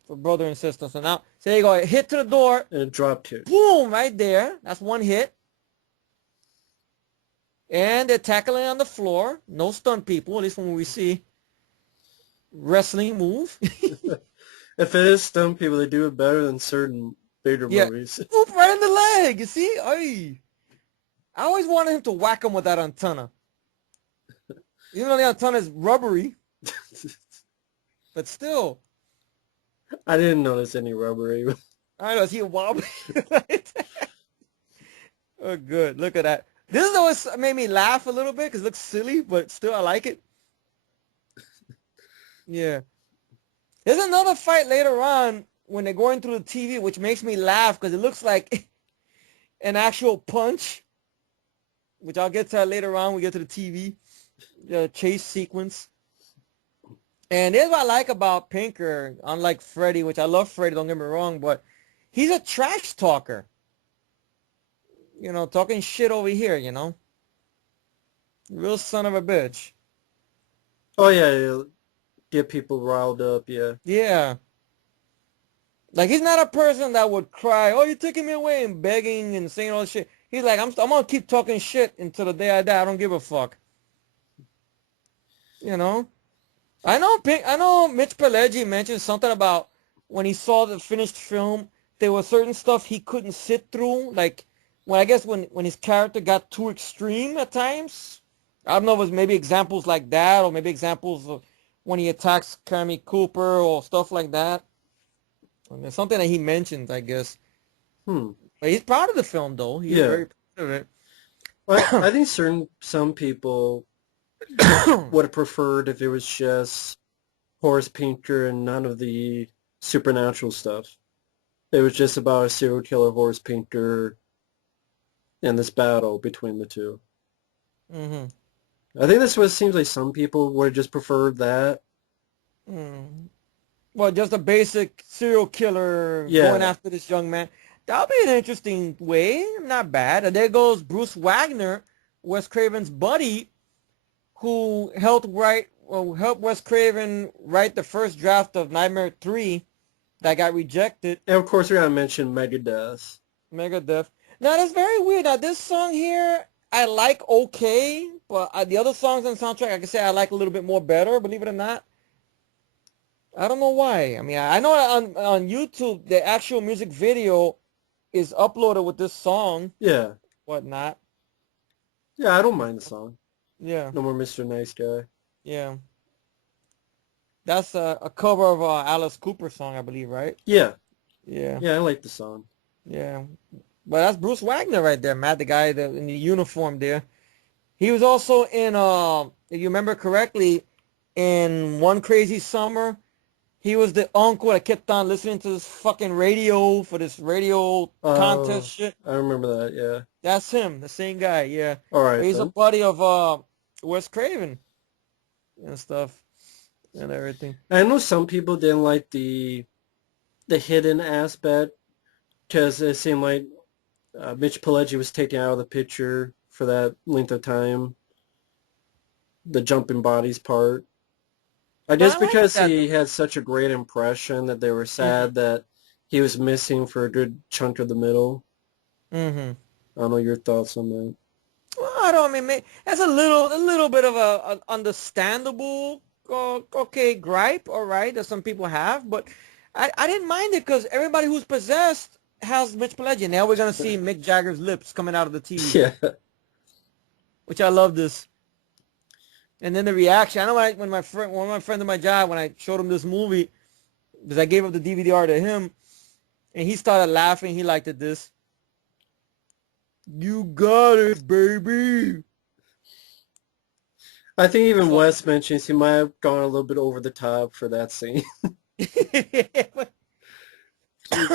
brother and sister. So now, so there you go. Hit to the door. And a drop kick. Boom, right there. That's one hit. And they're tackling on the floor. No stunt people, at least when we see wrestling move. If it is stunt people, they do it better than certain bigger Yeah. movies. Oop, right in the leg. You see? Ay. I always wanted him to whack him with that antenna. Even though the antenna is rubbery, but still. I didn't notice any rubbery. I know, is he wobbly? Oh, good. Look at that. This is always made me laugh a little bit because it looks silly, but still I like it. Yeah. There's another fight later on when they're going through the TV, which makes me laugh because it looks like an actual punch, which I'll get to that later on when we get to the TV, the chase sequence. And here's what I like about Pinker, unlike Freddy, which I love Freddy, don't get me wrong, but he's a trash talker. You know, talking shit over here, you know? Real son of a bitch. Oh yeah, he'll get people riled up. Yeah. Yeah. Like, he's not a person that would cry, oh, you're taking me away, and begging and saying all this shit. He's like, I'm going to keep talking shit until the day I die. I don't give a fuck. You know? I know Mitch Pileggi mentioned something about when he saw the finished film, there was certain stuff he couldn't sit through. Like, when his character got too extreme at times. I don't know if it was maybe examples like that, or maybe examples of when he attacks Cammy Cooper or stuff like that. And it's something that he mentioned, I guess. Hmm. But he's proud of the film, though. He's Yeah. very proud of it. Well, I think some people would have preferred if it was just Horace Pinker and none of the supernatural stuff. It was just about a serial killer, Horace Pinker, and this battle between the two. Mm-hmm. I think that's what it seems like some people would have just preferred that. Mm. Well, just a basic serial killer Yeah. going after this young man. That'll be an interesting way. Not bad. And there goes Bruce Wagner, Wes Craven's buddy, who helped Wes Craven write the first draft of Nightmare 3 that got rejected. And of course, we gotta mention Megadeth. Megadeth. Now, that's very weird. Now, this song here, I like okay, but the other songs on the soundtrack, I can say I like a little bit more better, believe it or not. I don't know why. I mean, I know on YouTube, the actual music video is uploaded with this song. Yeah. Whatnot. Yeah, I don't mind the song. Yeah. No More Mr. Nice Guy. Yeah. That's a cover of Alice Cooper's song, I believe, right? Yeah. Yeah. Yeah, I like the song. Yeah. But that's Bruce Wagner right there, Matt, the guy in the uniform there. He was also in, if you remember correctly, in One Crazy Summer. He was the uncle that kept on listening to this fucking radio for this radio contest shit. I remember that, yeah. That's him, the same guy, yeah. All right, He's then. a buddy of Wes Craven and stuff and everything. I know some people didn't like the hidden aspect because it seemed like Mitch Pileggi was taken out of the picture for that length of time. The jumping bodies part. I guess because he had such a great impression that they were sad that he was missing for a good chunk of the middle. Mm-hmm. I don't know your thoughts on that. Well, I mean, that's a little bit of an understandable, okay, gripe, all right, that some people have, but I didn't mind it because everybody who's possessed has Mitch Pileggi. Now we're gonna see Mick Jagger's lips coming out of the TV. Yeah. Which I love this. And then the reaction. I know when one of my friends at my job, when I showed him this movie, because I gave up the DVD-R to him, and he started laughing. He liked it. This. You got it, baby. I think even Wes mentions he might have gone a little bit over the top for that scene.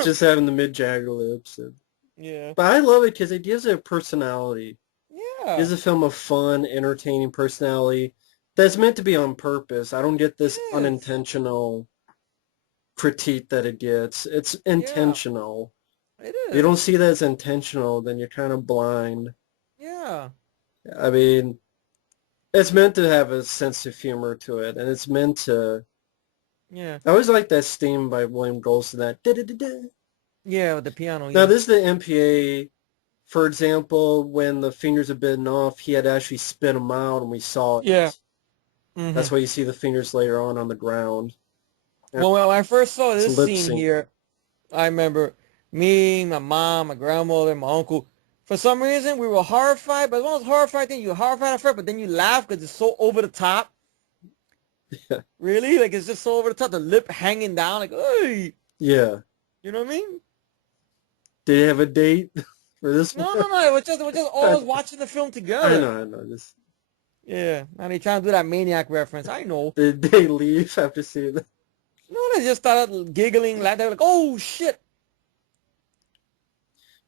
Just having the Mick Jagger lips. Yeah. But I love it because it gives it a personality. Yeah. It is a film of fun, entertaining personality that's meant to be on purpose. I don't get this unintentional critique that it gets. It's intentional. It is. If you don't see that as intentional, then you're kind of blind. Yeah. I mean, it's meant to have a sense of humor to it, and it's meant to... Yeah. I always like that theme by William Golson, that da-da-da-da. Yeah, with the piano. Now, this is the MPA. For example, when the fingers are bitten off, he had to actually spit them out, and we saw it. Yeah. Mm-hmm. That's why you see the fingers later on the ground. Well, when I first saw this scene here, I remember me, my mom, my grandmother, my uncle. For some reason, we were horrified. But one of those horrified things, you're horrified at first, but then you laugh because it's so over the top. Yeah. Really? Like, it's just so over the top. The lip hanging down, like, hey. Yeah. You know what I mean? Did you have a date for this No, one? no. It was just always watching the film together. I know. Just... Yeah. Now they trying to do that Maniac reference. I know. Did they leave after seeing that? No, they just started giggling. Like, they were like, oh, shit.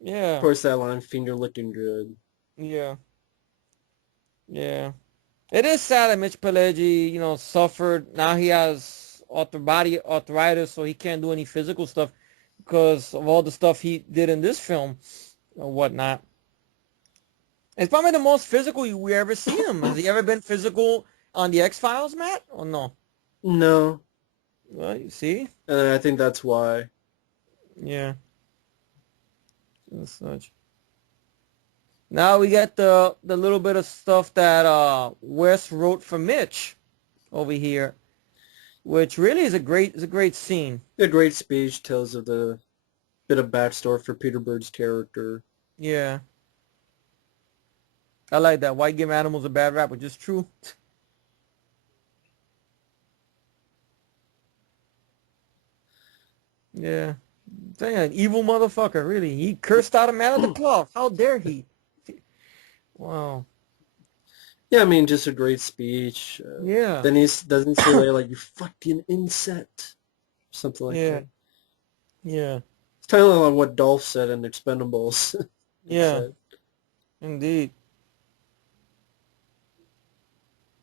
Of Yeah. course, that line, finger looking good. Yeah. Yeah. It is sad that Mitch Pileggi, suffered. Now he has body arthritis, so he can't do any physical stuff because of all the stuff he did in this film or whatnot. It's probably the most physical we ever see him. Has he ever been physical on the X-Files, Matt? Or no? No, Well, you see? and I think that's why. Yeah. And such. Now we get the little bit of stuff that Wes wrote for Mitch over here, which really is a great scene. A great speech tells of the bit of backstory for Peter Berg's character. Yeah. I like that. Why give animals a bad rap, which is true. Yeah. Dang, an evil motherfucker, really. He cursed out a man of the cloth. How dare he? Wow. Yeah, I mean, just a great speech. Yeah. Then he doesn't say later, like, you fucking insect. Something like Yeah. that. Yeah. It's kind of like what Dolph said in Expendables. He Yeah. said. Indeed.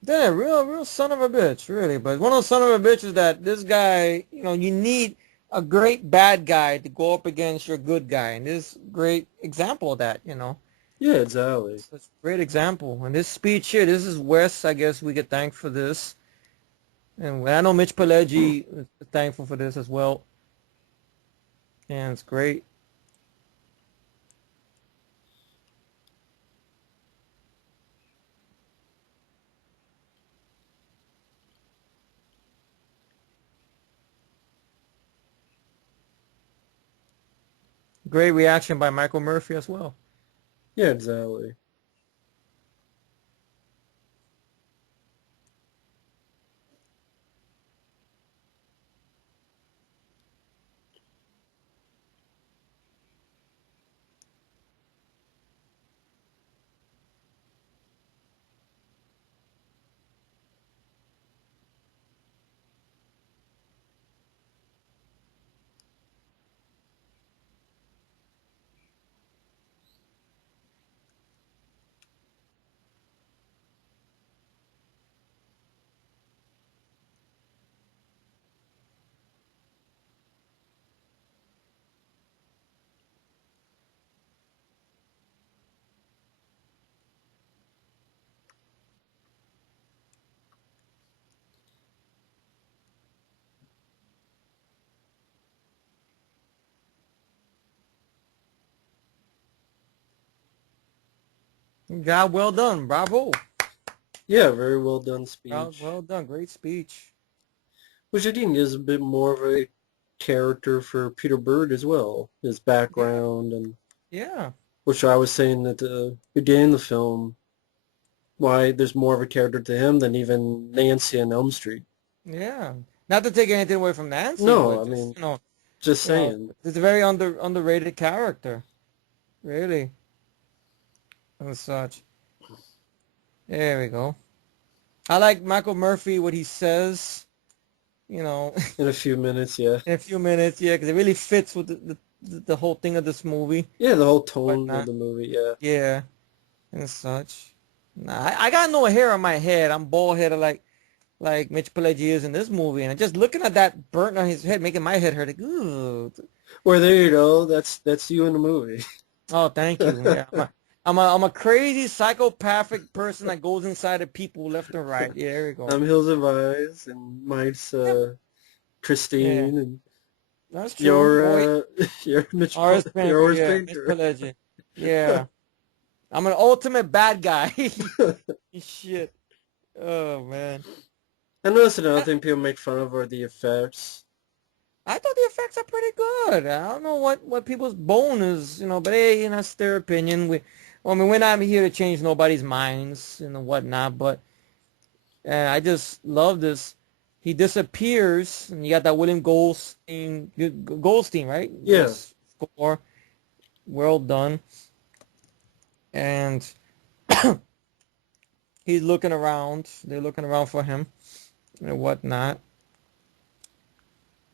Damn, real son of a bitch, really. But one of those son of a bitches that this guy, you need a great bad guy to go up against your good guy. And this great example of that. Yeah, exactly. It's a great example. And this speech here, this is Wes, I guess we get thanked for this. And I know Mitch Pileggi is thankful for this as well. And it's great. Great reaction by Michael Murphy as well. Yeah, exactly. Job well done. Bravo. Yeah, very well done Job speech. well done. Great speech. Which I think is a bit more of a character for Peter Berg as well. His Yeah. background and Yeah. which I was saying at the beginning of the film, why there's more of a character to him than even Nancy in Elm Street. Yeah. Not to take anything away from Nancy, No, but I just, mean, just you know, saying. it's a very underrated character. Really. And such. There we go. I like Michael Murphy, what he says, you know, In a few minutes, yeah. in a few minutes. Yeah, because it really fits with the whole thing of this movie. Yeah, the whole tone of Whatnot. the movie, yeah. Yeah. And such. Nah, I got no hair on my head. I'm bald headed like Mitch Pileggi is in this movie, and just looking at that burnt on his head, making my head hurt. Like, ooh. Well, there you go. That's you in the movie. Oh, thank you. Yeah, I'm a crazy psychopathic person that goes inside of people left and right. Yeah, there we go. I'm Hills of Eyes and Mike's Yep. Yeah, Christine and that's true. Oh wait, your your Horace your Pinker. Horace Yeah, Mitch Pinker. Pileggi. Yeah, I'm an ultimate bad guy. Shit. Oh man. I noticed another I, thing people make fun of are the effects. I thought the effects are pretty good. I don't know what people's bone is, but hey, that's their opinion. We're not here to change nobody's minds and whatnot. But I just love this. He disappears, and you got that William Goldstein, right? Yeah. Score, well done. And he's looking around. They're looking around for him and whatnot.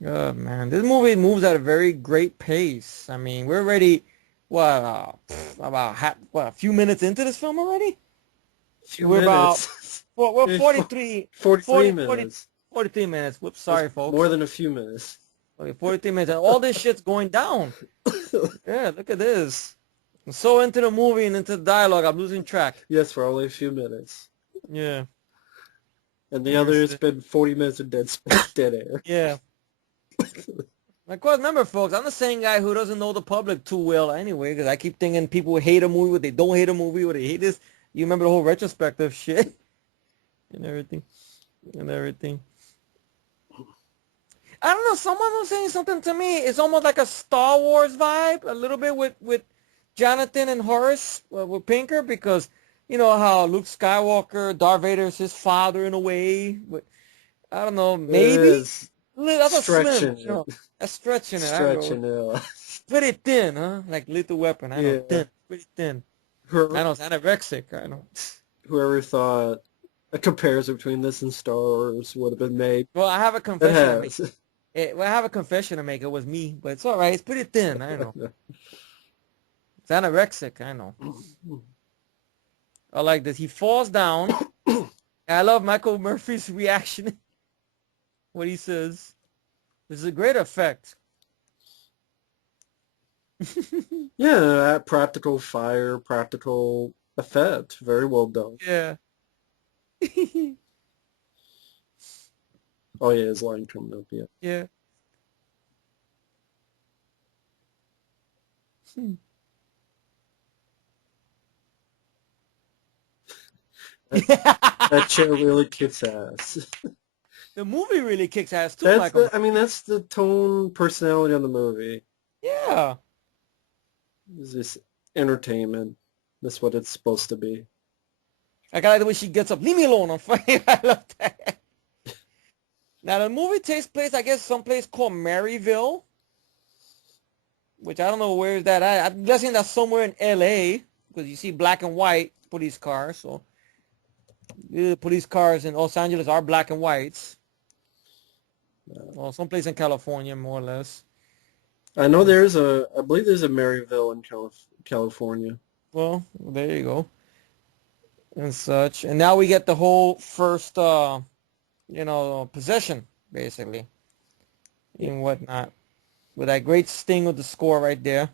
Oh man, this movie moves at a very great pace. I mean, we're already What, a few minutes into this film already? Few We're about, minutes. we're Maybe 43, 43 40, minutes. 43 minutes. Whoops, That's sorry, more folks. than a few minutes. Okay, 43 minutes. And all this shit's going down. Yeah, look at this. I'm so into the movie and into the dialogue, I'm losing track. Yes, for only a few minutes. Yeah. And the other, Yes, it's been 40 minutes of dead air. yeah. Of course, remember, folks, I'm the same guy who doesn't know the public too well anyway, because I keep thinking people hate a movie, or they don't hate a movie, or they hate this. You remember the whole retrospective shit and everything, and everything. I don't know. Someone was saying something to me. It's almost like a Star Wars vibe, a little bit with Jonathan and Horace with Pinker, because you know how Luke Skywalker, Darth Vader is his father in a way. But I don't know. Maybe It's that's a slim. stretching You it. know, that's stretching it. I know. Stretching it. Pretty thin, huh? Like Lethal Weapon. I know. Yeah. Thin. Pretty thin. I Whoever, know. It's anorexic. I know. whoever thought a comparison between this and Star Wars would have been made. Well, I have a It confession to make. has. Well, I have a confession to make. It was me, but it's all right. It's pretty thin. I know. It's anorexic. I know. I like this. He falls down. I love Michael Murphy's reaction. What he says. This is a great effect. Yeah, practical fire, practical effect. Very well done. Yeah. Oh yeah, his line coming up, yeah. Yeah. Hmm. That chair really kicks ass. The movie really kicks ass too, Michael. I mean, that's the tone, personality of the movie. Yeah. It's just entertainment. That's what it's supposed to be. I like the way she gets up. Leave me alone. I'm funny. I love that. Now the movie takes place, I guess, someplace called Maryville, which I don't know where is that at. I'm guessing that's somewhere in L.A. because you see black and white police cars. So the police cars in Los Angeles are black and whites. Well, someplace in California, more or less. I know I believe there's a Maryville in California. Well, there you go. And such. And now we get the whole first, possession, basically, and whatnot. With that great sting of the score right there.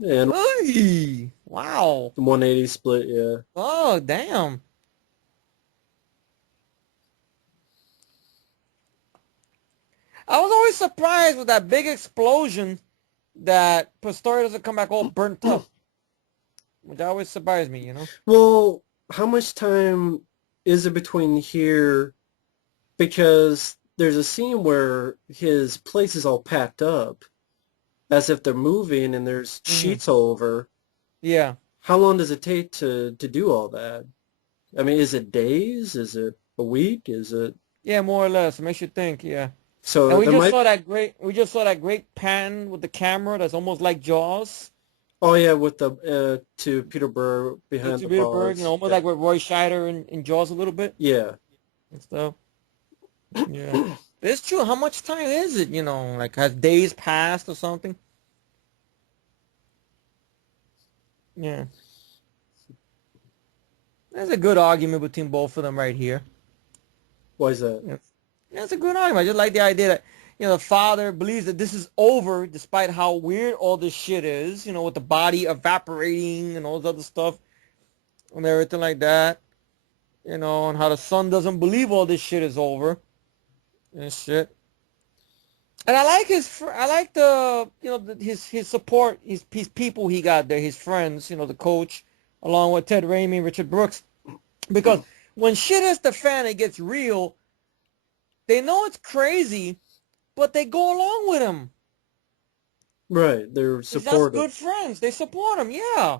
And Hey, wow. the 180 split, yeah. Oh, damn. I was always surprised with that big explosion that Pistorius doesn't come back all burnt up. Which always surprised me, you know? Well, how much time is it between here? Because there's a scene where his place is all packed up, as if they're moving, and there's Mm-hmm. sheets all over. Yeah. How long does it take to do all that? I mean, is it days? Is it a week? Is it Yeah, more or less. It makes you think, yeah. And so we there just might? saw that great pan with the camera that's almost like Jaws. Oh yeah, with the to Peter Berg behind To the be Berg, bars. almost like with Roy Scheider in Jaws a little bit Yeah. and stuff. Yeah. But it's true. How much time is it, Like, has days passed or something? Yeah. There's a good argument between both of them right here. Why is that? Yeah. That's a good argument. I just like the idea that, the father believes that this is over despite how weird all this shit is, with the body evaporating and all this other stuff and everything like that, and how the son doesn't believe all this shit is over and shit. And I like I like his support, his people he got there, his friends, the coach, along with Ted Raimi and Richard Brooks, because when shit hits the fan, it gets real. They know it's crazy, but they go along with him. Right, they're He's just supportive. good friends. They support him, yeah.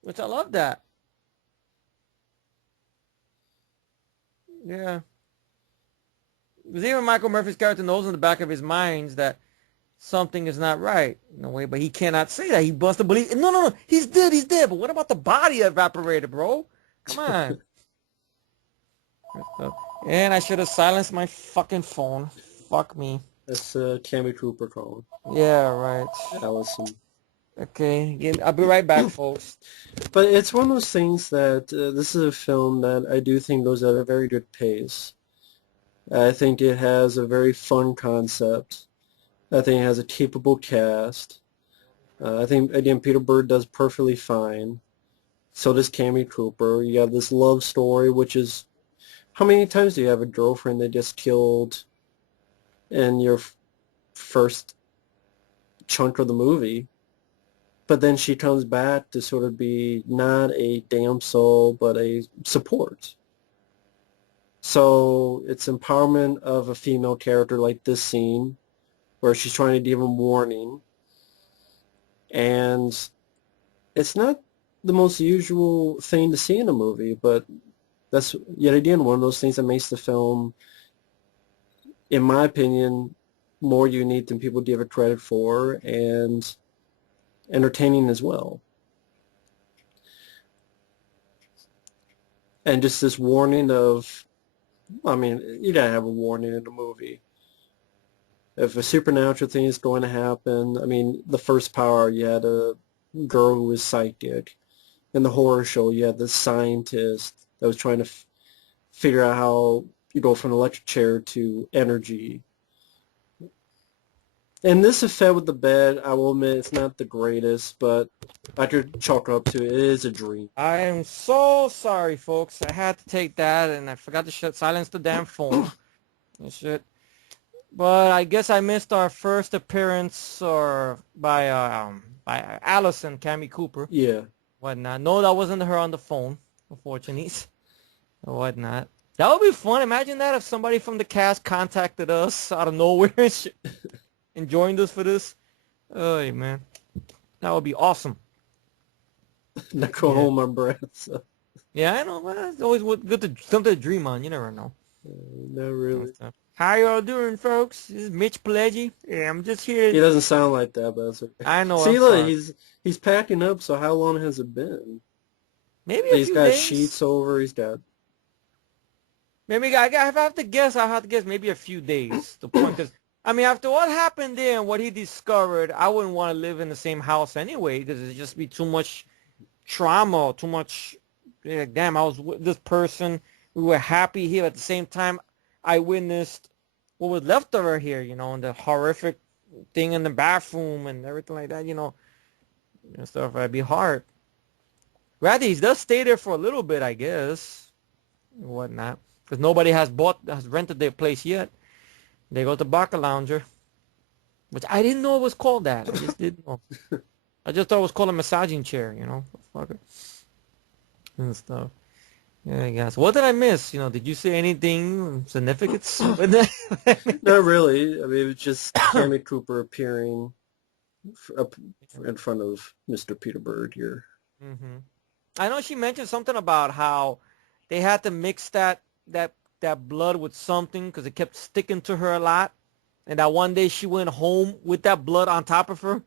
Which I love that. Yeah. Because even Michael Murphy's character knows in the back of his mind that something is not right in a way, but he cannot say that. He wants to believe. No. He's dead. But what about the body evaporated, bro? Come on. And I should have silenced my fucking phone. fuck me. That's Cammy Cooper calling. Yeah, right. Allison. Okay, I'll be right back, folks. But it's one of those things that this is a film that I do think goes at a very good pace. I think it has a very fun concept. I think it has a capable cast. I think, again, Peter Berg does perfectly fine. So does Cammy Cooper. You have this love story, which is... How many times do you have a girlfriend that just killed in your first chunk of the movie? But then she comes back to sort of be not a damsel, but a support. So it's empowerment of a female character like this scene, where she's trying to give him warning. And it's not the most usual thing to see in a movie, but that's, yet again, one of those things that makes the film, in my opinion, more unique than people give it credit for, and entertaining as well. And just this warning of, I mean, you gotta have a warning in a movie. If a supernatural thing is going to happen, I mean, the first Power, you had a girl who was psychic. In the horror show, you had this scientist that was trying to figure out how you go from an electric chair to energy. And this effect with the bed, I will admit, it's not the greatest, but I could chalk up to it. It is a dream. I am so sorry, folks. I had to take that, and I forgot to silence the damn phone and shit. But I guess I missed our first appearance by Allison, Cammy Cooper. Yeah. Whatnot. No, that wasn't her on the phone, unfortunately. Or whatnot. That would be fun. Imagine that if somebody from the cast contacted us out of nowhere and shit, and joined us for this. Oh, man. That would be awesome. Not going to hold my breath. So. Yeah, I know. Well, it's always good to something to dream on. You never know. No, really. How y'all doing, folks? This is Mitch Pileggi. Yeah, I'm just here. He doesn't sound like that, but that's okay. I know. See, look, he's packing up. So how long has it been? Maybe a few days. He's got sheets over. He's got. Maybe if I have to guess, I have to guess maybe a few days. The point is, I mean, after what happened there and what he discovered, I wouldn't want to live in the same house anyway because it'd just be too much trauma, too much. Yeah, damn, I was with this person. We were happy here. At the same time, I witnessed what was left of her here, and the horrific thing in the bathroom and everything like that, and stuff. It'd be hard. Rather, he does stay there for a little bit, I guess, and whatnot, because nobody has rented their place yet. They go to Baca Lounger, which I didn't know it was called that. I just didn't know. I just thought it was called a massaging chair, fucker, and stuff. Yeah, I guess. What did I miss? Did you say anything significant? Not really. I mean, it was just Cammy Cooper appearing up in front of Mr. Peter Berg here. Mm-hmm. I know she mentioned something about how they had to mix that blood with something because it kept sticking to her a lot, and that one day she went home with that blood on top of her,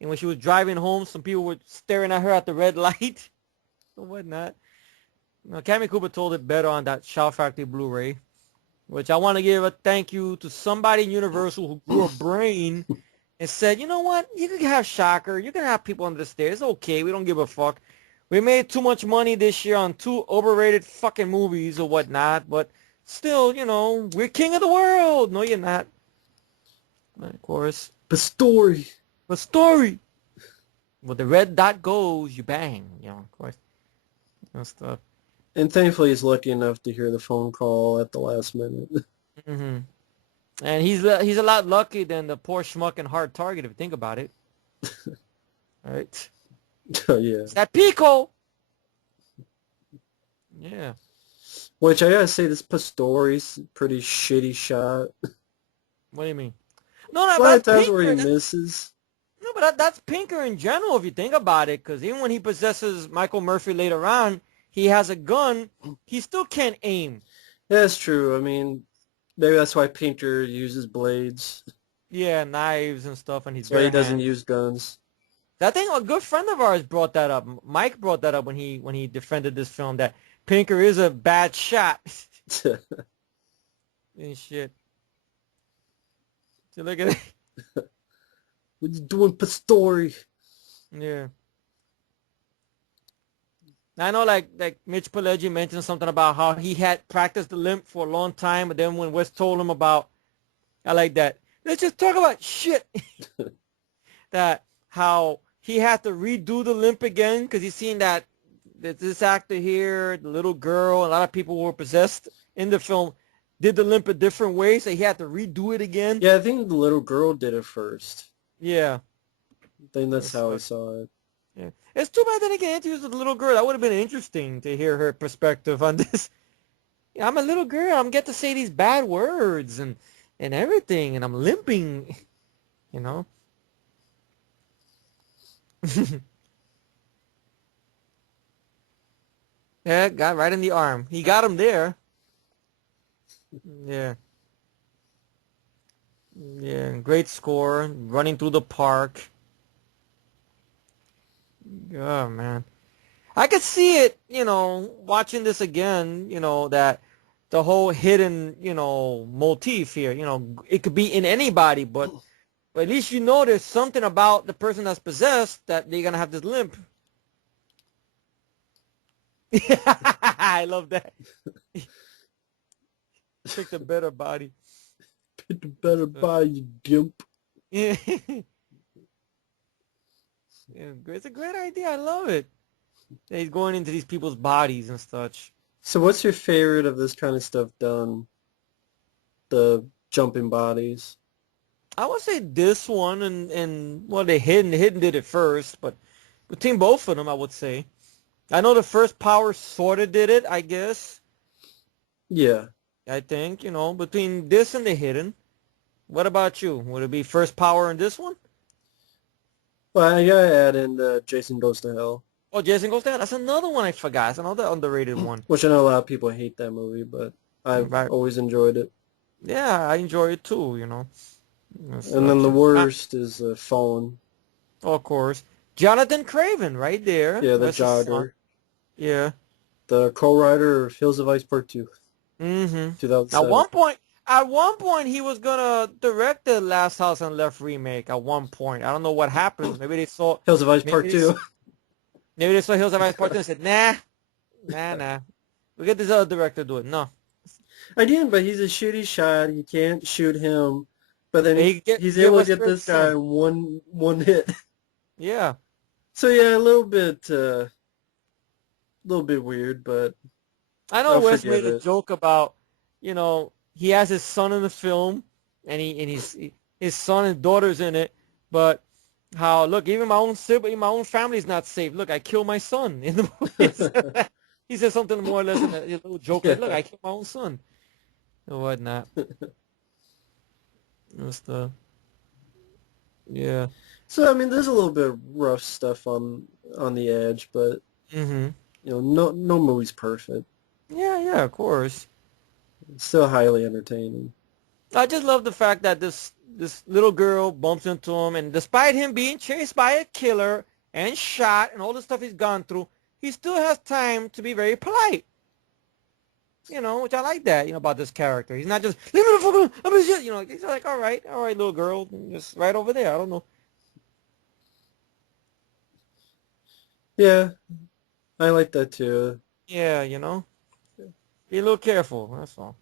and when she was driving home, some people were staring at her at the red light and whatnot. Cammy Cooper told it better on that Shout Factory Blu-ray, which I want to give a thank you to somebody in Universal who grew a brain and said, you know what, you can have Shocker, you can have people under the stairs, it's okay, we don't give a fuck. We made too much money this year on 2 overrated fucking movies or whatnot, but still, we're king of the world. No, you're not. Of course. But story. Well, the red dot goes, you bang, of course. And stuff. And thankfully, he's lucky enough to hear the phone call at the last minute. Mm-hmm. And he's a lot luckier than the poor schmuck and hard target, if you think about it. All right. Oh, yeah. It's that Pico. Yeah. Which I gotta say, this Pastori's pretty shitty shot. What do you mean? No, a lot of times where he misses. No, but that's Pinker in general, if you think about it, because even when he possesses Michael Murphy later on, he has a gun, he still can't aim. Yeah, that's true. I mean, maybe that's why Pinker uses blades. Yeah, knives and stuff, and he's so he doesn't use guns. I think a good friend of ours brought that up. Mike brought that up when he defended this film, that Pinker is a bad shot. And shit. So look at it. What you doing, Pastori? Yeah. I know, like Mitch Pileggi mentioned something about how he had practiced the limp for a long time, but then when Wes told him about, I like that. Let's just talk about shit. That how he had to redo the limp again because he's seen that this actor here, the little girl, a lot of people were possessed in the film, did the limp a different way, so he had to redo it again. Yeah, I think the little girl did it first. Yeah. I think that's how I So, saw it. yeah. It's too bad they didn't get introduced with the little girl. That would have been interesting to hear her perspective on this. Yeah, I'm a little girl. I'm get to say these bad words and everything, and I'm limping, you know. Yeah, got right in the arm. He got him there. Yeah. Yeah, great score. Running through the park. Oh, man. I could see it, watching this again, that the whole hidden, motif here, it could be in anybody, but at least there's something about the person that's possessed that they're going to have this limp. I love that. Pick the better body. Pick the better body, you gimp. Yeah. Yeah, it's a great idea. I love it. He's going into these people's bodies and such. So what's your favorite of this kind of stuff done? The jumping bodies? I would say this one and well, the hidden did it first, but between both of them, I would say. I know the first Power sort of did it, I guess. Yeah. I think, between this and the hidden. What about you? Would it be first Power and this one? Well, I gotta add in the Jason Goes to Hell. Oh, Jason Goes Down. That's another one I forgot. It's another underrated one. Which I know a lot of people hate that movie, but I've Right. always enjoyed it. Yeah, I enjoy it too, And then such. the worst is Fallen. Oh, of course. Jonathan Craven, right there. Yeah, the That's his son. jogger. Yeah. The co-writer of Hills of Ice Part 2, Mm-hmm. At 2007. one point, he was gonna direct the Last House on Left remake. At one point, I don't know what happened. Hills of Ice Part Maybe 2. they saw Hills of Ice Part 2 and said, nah. We get this other director to do it. No. I did, but he's a shitty shot. You can't shoot him. But then he's Give able to us get this guy in one hit. Yeah. So yeah, a little bit weird, but I know I'll Wes forgive made a it. joke about, he has his son in the film, and his son and daughter's in it, but how look, even my own sibling, my own family's not safe. Look, I killed my son in the movie. He said something more or less in a little joke like, "Look, I killed my own son," and whatnot. That's the yeah. So I mean, there's a little bit of rough stuff on the edge, but Mhm. no movie's perfect. Yeah, of course. It's still highly entertaining. I just love the fact that this little girl bumps into him, and despite him being chased by a killer and shot and all the stuff he's gone through, he still has time to be very polite. Which I like that, about this character. He's not just leave me the fuck alone. I'm just, he's like, all right, little girl, just right over there. I don't know. Yeah, I like that too. Yeah, be a little careful. That's all.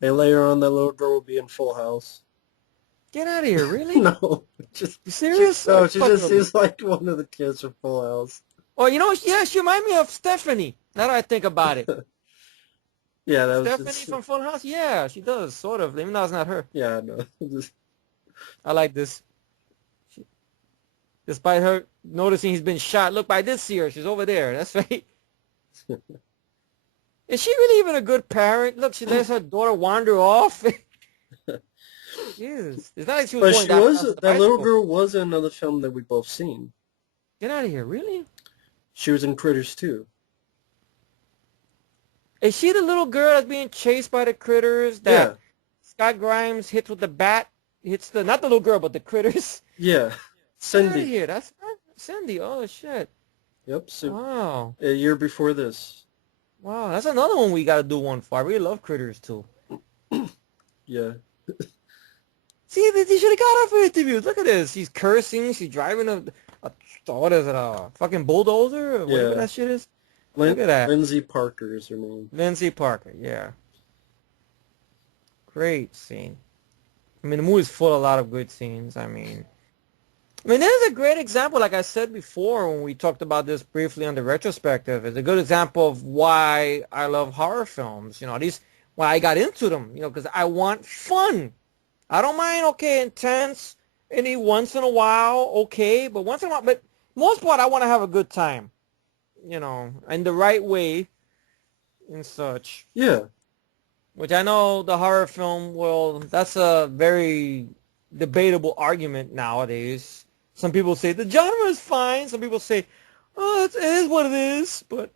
And later on, that little girl will be in Full House. Get out of here, really? No, You serious? no, she just seems like one of the kids from Full House. Oh, yeah, she reminds me of Stephanie. Now that I think about it. Yeah, that was Stephanie just... from Full House? Yeah, she does, sort of, even though it's not her. Yeah, no. I like this. Despite her noticing he's been shot, look, I did see her. She's over there. That's right. Is she really even a good parent? Look, she lets her daughter wander off. Jesus. It's not like she was going down to the that little bicycle. girl was in another film that we both seen. Get out of here, really? She was in Critters too. Is she the little girl that's being chased by the critters that Scott Grimes hits with the bat? Hits not the little girl, but the critters? Yeah. Cindy. Get out Cindy. of here. That's not Cindy. Oh, shit. Yep. So Wow. a year before this. Wow, that's another one we got to do one for. I really love critters, too. Yeah. See, they should have got her for interviews. Look at this. She's cursing. She's driving a what is it, a fucking bulldozer or whatever Yeah. that shit is. Look at that. Lindsay Parker is her name. Lindsay Parker, yeah. Great scene. I mean, the movie's full of a lot of good scenes. I mean, there's a great example, like I said before when we talked about this briefly on the retrospective. It's a good example of why I love horror films. At least why I got into them, because I want fun. I don't mind, okay, intense, any once in a while, okay, but once in a while, but most part, I want to have a good time, in the right way and such. Yeah. Which I know the horror film, well, that's a very debatable argument nowadays. Some people say the genre is fine. Some people say, oh, it is what it is. But,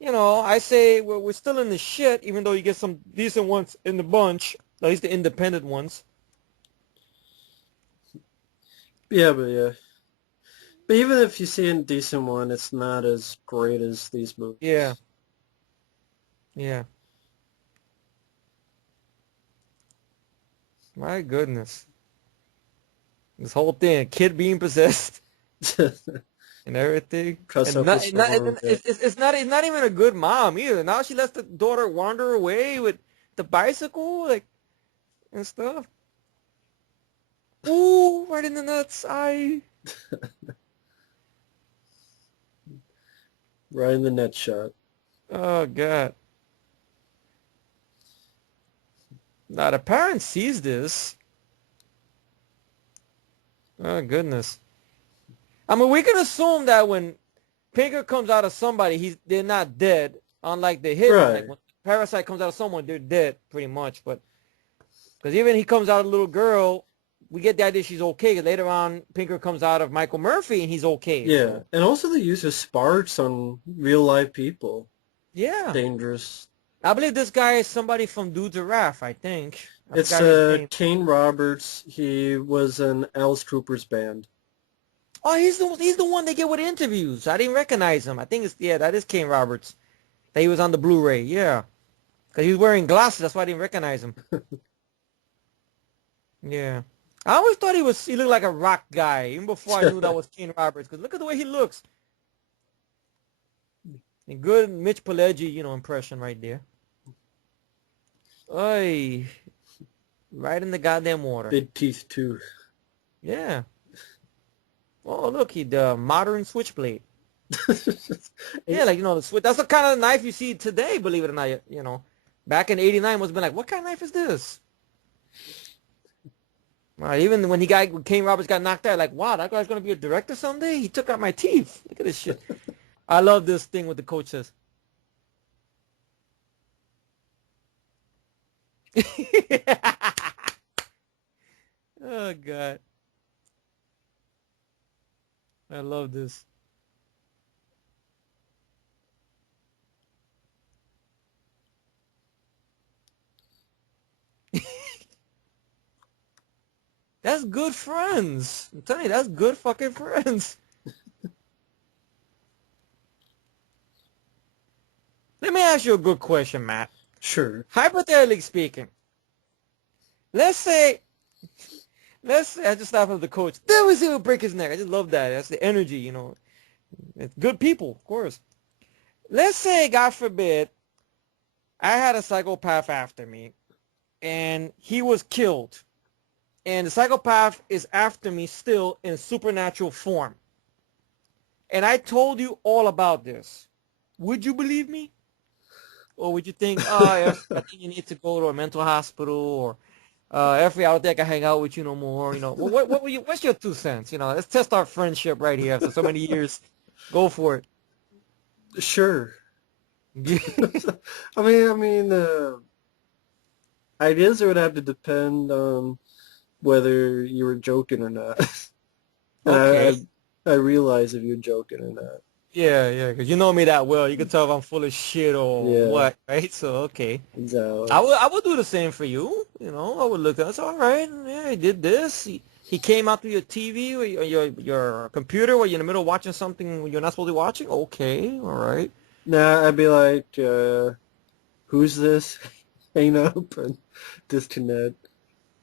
I say we're still in the shit, even though you get some decent ones in the bunch, at least the independent ones. Yeah, but yeah. But even if you see a decent one, it's not as great as these movies. Yeah. Yeah. My goodness. This whole thing, a kid being possessed and everything. Dress And up as Storm. it's not even a good mom either. Now she lets the daughter wander away with the bicycle, and stuff. Ooh, right in the nuts. Right in the net shot. Oh, God. Now, the parent sees this. Oh, goodness. I mean, we can assume that when Pinker comes out of somebody, they're not dead. Unlike the hidden, Right. like when Parasite comes out of someone, they're dead pretty much. But because even he comes out of a little girl, we get the idea she's okay. Because later on, Pinker comes out of Michael Murphy and he's okay. Yeah. So. And also the use of sparks on real life people. Yeah. Dangerous. I believe this guy is somebody from Dudes of Wrath, I think. It's Kane Roberts. He was in Alice Cooper's band. Oh, he's the one they get with interviews. I didn't recognize him. I think that is Kane Roberts. That he was on the Blu-ray, yeah. Because he was wearing glasses, that's why I didn't recognize him. Yeah. I always thought he looked like a rock guy, even before I knew that was Kane Roberts. Because look at the way he looks. A good Mitch Pileggi, impression right there. Oy. Right in the goddamn water. Big teeth, too. Yeah. Oh, look, the modern switchblade. Yeah, the switch. That's the kind of knife you see today, believe it or not. Back in '89, must have been like, what kind of knife is this? Even when Kane Roberts got knocked out, like, wow, that guy's going to be a director someday? He took out my teeth. Look at this shit. I love this thing what the coach says. Oh, God. I love this. That's good friends. I'm telling you, that's good fucking friends. Let me ask you a good question, Matt. Sure. Hypothetically speaking, let's say I just laugh at the coach. There was he would break his neck. I just love that. That's the energy, It's good people, of course. Let's say, God forbid, I had a psychopath after me, and he was killed. And the psychopath is after me still in supernatural form. And I told you all about this. Would you believe me? Or would you think, I think you need to go to a mental hospital, or Efree, I don't think I can hang out with you no more. What's your 2 cents? Let's test our friendship right here after so many years. Go for it. Sure. I mean, I guess it would have to depend on whether you were joking or not. Okay. I realize if you're joking or not. Yeah, because you know me that well. You can tell if I'm full of shit or what, right? So, okay. Exactly. I would do the same for you. I would look at it. All right. Yeah, he did this. He came out through your TV or your computer where you're in the middle of watching something you're not supposed to be watching. Okay. All right. Nah, I'd be like, who's this? Hang up and disconnect.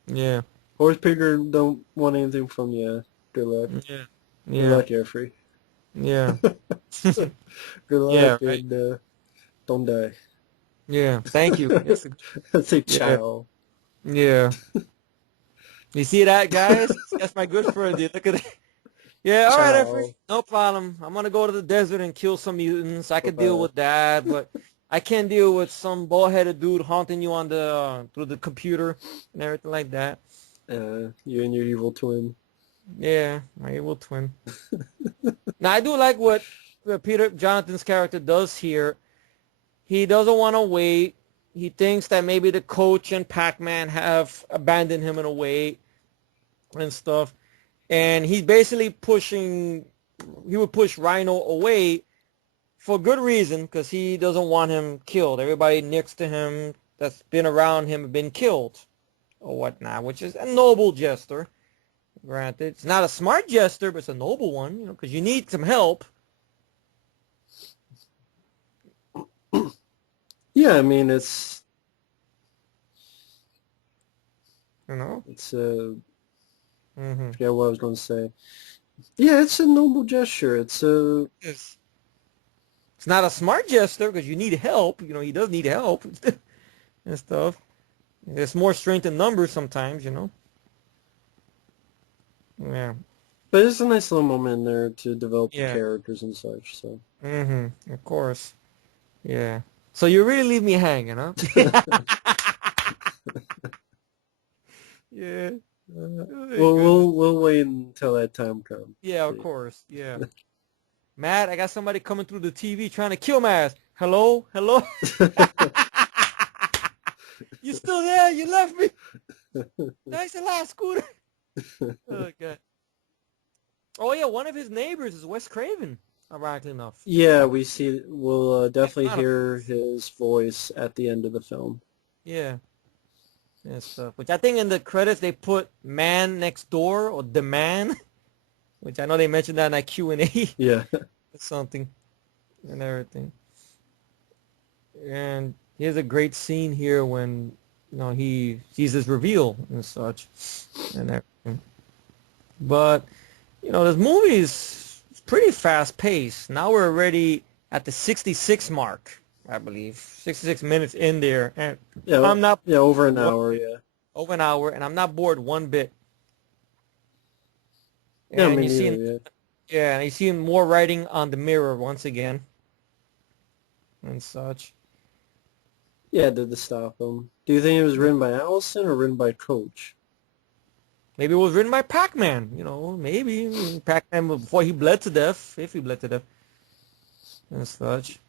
Yeah. Horace Pinker don't want anything from you. Good luck. Yeah. Good Yeah. luck, Efree. Yeah. Good Yeah. luck, Right. and don't die. Yeah. Thank you. Yes. I say Yeah. ciao. Yeah. You see that, guys? That's my good friend, dude. Look at it. Yeah, all right, Efree. Ciao. No problem. I'm gonna go to the desert and kill some mutants. I could deal Bye-bye. with that, but I can't deal with some bald-headed dude haunting you on the through the computer and everything like that. You and your evil twin. Yeah, my evil twin. Now I do like what Peter Jonathan's character does here. He doesn't want to wait. He thinks that maybe the coach and Pac-Man have abandoned him in a way and stuff. And he's basically pushing, he would push Rhino away for good reason because he doesn't want him killed. Everybody next to him that's been around him have been killed or whatnot, which is a noble gesture. Granted, it's not a smart gesture, but it's a noble one, you know, because you need some help. Yeah, I mean You know. it's Mm-hmm. forget what I was going to say. Yeah, it's a noble gesture. It's not a smart gesture because you need help. You know, he does need help and stuff. There's more strength in numbers sometimes, you know. Yeah. but it's a nice little moment in there to develop the Yeah. characters and such. So. Mm-hmm. Of course. Yeah. So you really leave me hanging, huh? Yeah. Very Well, good. we'll wait until that time comes. Yeah, of See. course. Yeah. Matt, I got somebody coming through the TV trying to kill my ass. Hello? Hello? You still there? You left me. Thanks a lot, Scooter. Oh, God. Oh, yeah, one of his neighbors is Wes Craven, ironically enough. Yeah, Yeah. we'll Makes a definitely lot of hear sense. his voice at the end of the film. Yeah. And stuff. Which I think in the credits they put Man Next Door or The Man, which I know they mentioned that in that Q&A Yeah. or something and everything. And here's a great scene here when he sees his reveal and such and everything. But this movie is pretty fast paced. Now we're already at the 66 mark, I believe. 66 minutes in there, and Yeah, I'm not yeah, over an one hour, bit yeah. over an hour, and I'm not bored one bit. Yeah, And me you see neither, him, yeah. yeah, you see him more writing on the mirror once again and such. Yeah, did the stop him. Do you think it was written by Allison or written by Coach? Maybe it was written by Pac-Man. Maybe Pac-Man before he bled to death, if he bled to death and such.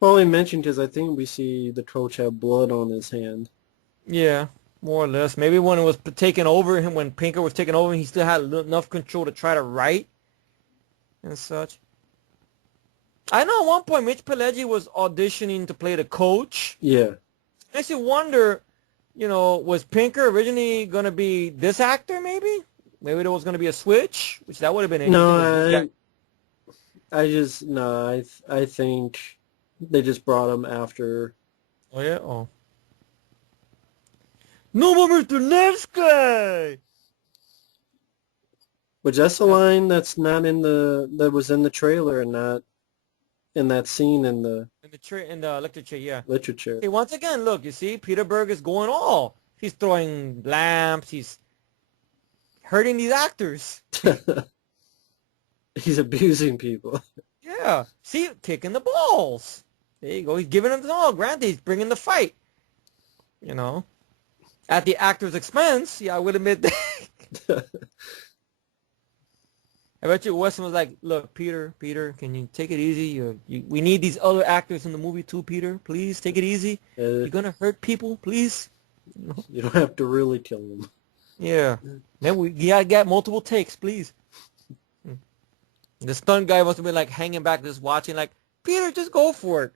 Well, he mentioned because I think we see the Coach have blood on his hand. Yeah, more or less. Maybe when it was taken over him, when Pinker was taken over, he still had enough control to try to write and such. I know at one point Mitch Pileggi was auditioning to play the coach. Yeah. Makes you wonder, was Pinker originally going to be this actor maybe? Maybe there was going to be a switch, which that would have been interesting because this guy. No, I just, no, I think they just brought him after. Oh, yeah? Oh. No more Mr. Nevsky! Which that's a That's line that's not that was in the trailer and not in that scene in the in the electric chair, yeah. literature. See, once again, look, you see, Peter Berg is going all. He's throwing lamps. He's hurting these actors. He's abusing people. Yeah. See, kicking the balls. There you go. He's giving them the all. Granted, he's bringing the fight. You know, at the actor's expense. Yeah, I would admit that. I bet you Weston was like, "Look, Peter, can you take it easy? We need these other actors in the movie too, Peter. Please take it easy. You're gonna hurt people, please." You don't have to really kill them. Yeah. Then we gotta get multiple takes, please. The stunt guy must have been like hanging back, just watching, like, Peter, just go for it.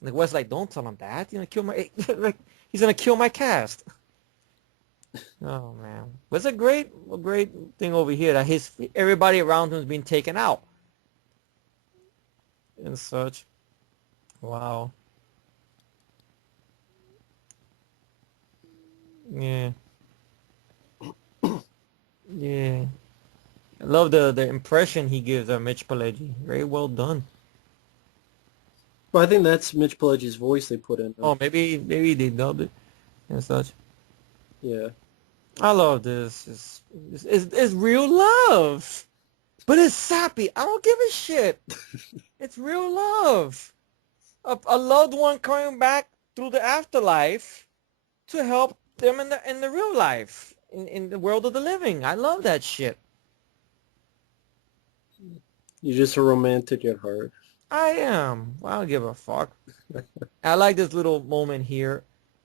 Like Wes, like, don't tell him that. You're gonna kill my like he's gonna kill my cast. Oh man, but it's a great thing over here that everybody around him is being taken out and such. Wow. Yeah. Yeah. I love the impression he gives of Mitch Pileggi. Very well done. Well, I think that's Mitch Pileggi's voice they put in him. Oh, maybe they dubbed it and such. Yeah. I love this. It's real love, but it's sappy. I don't give a shit. It's real love. A loved one coming back through the afterlife to help them in the real life, in the world of the living. I love that shit. You're just a romantic at heart. I am. I don't give a fuck. I like this little moment here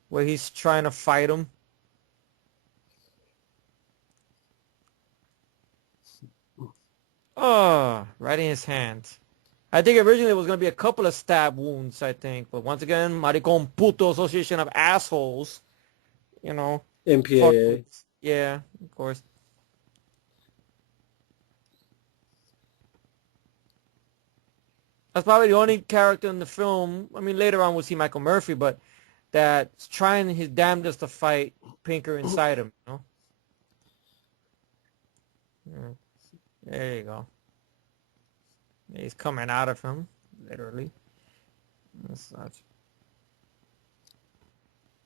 where he's trying to fight him. Oh, right in his hand. I think originally it was going to be a couple of stab wounds, I think. But once again, Maricon Puto Association of Assholes, you know, fuck MPAA. with. Yeah, of course. That's probably the only character in the film. I mean, later on we'll see Michael Murphy, but that's trying his damnedest to fight Pinker inside him, you know? Yeah. There you go. He's coming out of him, literally. That's such.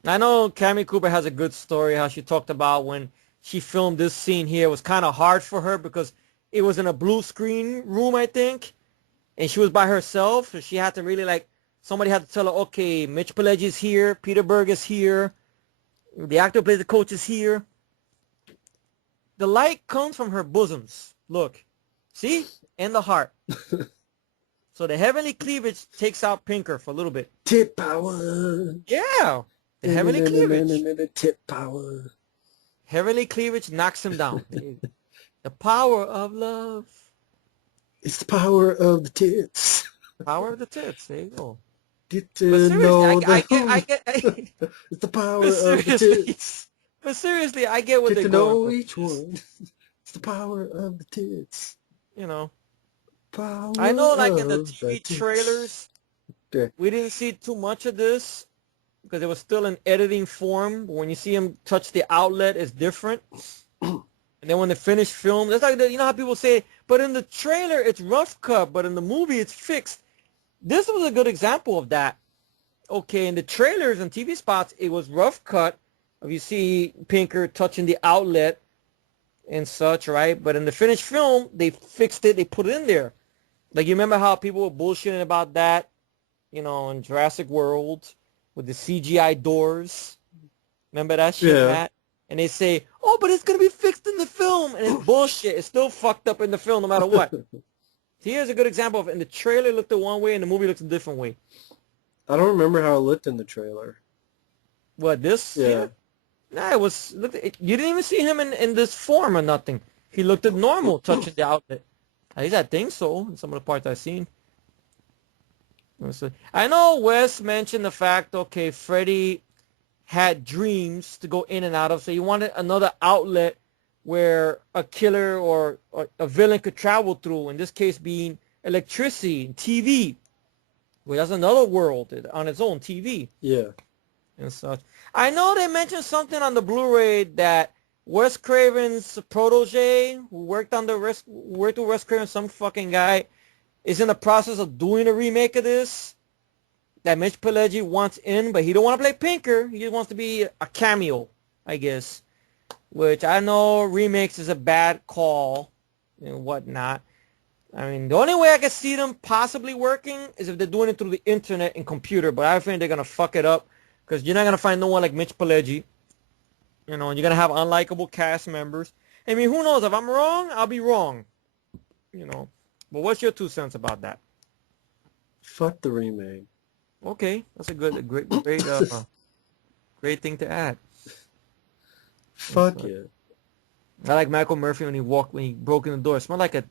I know Cammy Cooper has a good story, how she talked about when she filmed this scene here. It was kind of hard for her because it was in a blue screen room, I think, and she was by herself, so she had to really like, somebody had to tell her, okay, Mitch Pileggi is here, Peter Berg is here, the actor who plays the coach is here. The light comes from her bosoms. Look. See? In the heart. So the heavenly cleavage takes out Pinker for a little bit. Tip power. Yeah. The heavenly cleavage. Tip power. Heavenly cleavage knocks him down. The power of love. It's the power of the tits. Power of the tits. There you go. Get But to seriously, know the I who. get, It's the power but of the seriously, tits. but seriously, I get what Get they're to going know for. each one. It's the power of the tits. You know, I Power know like in the of the TV tits. trailers, Okay. we didn't see too much of this because it was still in editing form. But when you see him touch the outlet, it's different. And then when the finished film, that's like you know how people say, but in the trailer it's rough cut, but in the movie it's fixed. This was a good example of that. Okay, in the trailers and TV spots, it was rough cut. If you see Pinker touching the outlet and such, right? But in the finished film, they fixed it. They put it in there. Like you remember how people were bullshitting about that, you know, in Jurassic World with the CGI doors. Remember that shit, Yeah. Matt? And they say, oh, but it's going to be fixed in the film. And it's bullshit. It's still fucked up in the film no matter what. So here's a good example of in the trailer it looked the one way and the movie looks a different way. I don't remember how it looked in the trailer. What, this Yeah. here? Nah, it was, you didn't even see him in this form or nothing. He looked normal touching the outlet. At least I think so in some of the parts I've seen. I know Wes mentioned the fact, okay, Freddy had dreams to go in and out of, so he wanted another outlet where a killer or a villain could travel through, in this case being electricity and TV. Well, that's another world on its own, TV Yeah. and such. I know they mentioned something on the Blu-ray that Wes Craven's protege, who worked with Wes Craven, some fucking guy, is in the process of doing a remake of this. That Mitch Pileggi wants in, but he don't want to play Pinker. He just wants to be a cameo, I guess. Which I know remakes is a bad call and whatnot. I mean, the only way I can see them possibly working is if they're doing it through the internet and computer. But I think they're gonna fuck it up because you're not gonna find no one like Mitch Pileggi. You know, and you're gonna have unlikable cast members. I mean, who knows? If I'm wrong, I'll be wrong. You know. But what's your 2 cents about that? Fuck the remake. Okay, that's a great thing to add. Fuck it. I like Michael Murphy when he broke in the door. It smelled like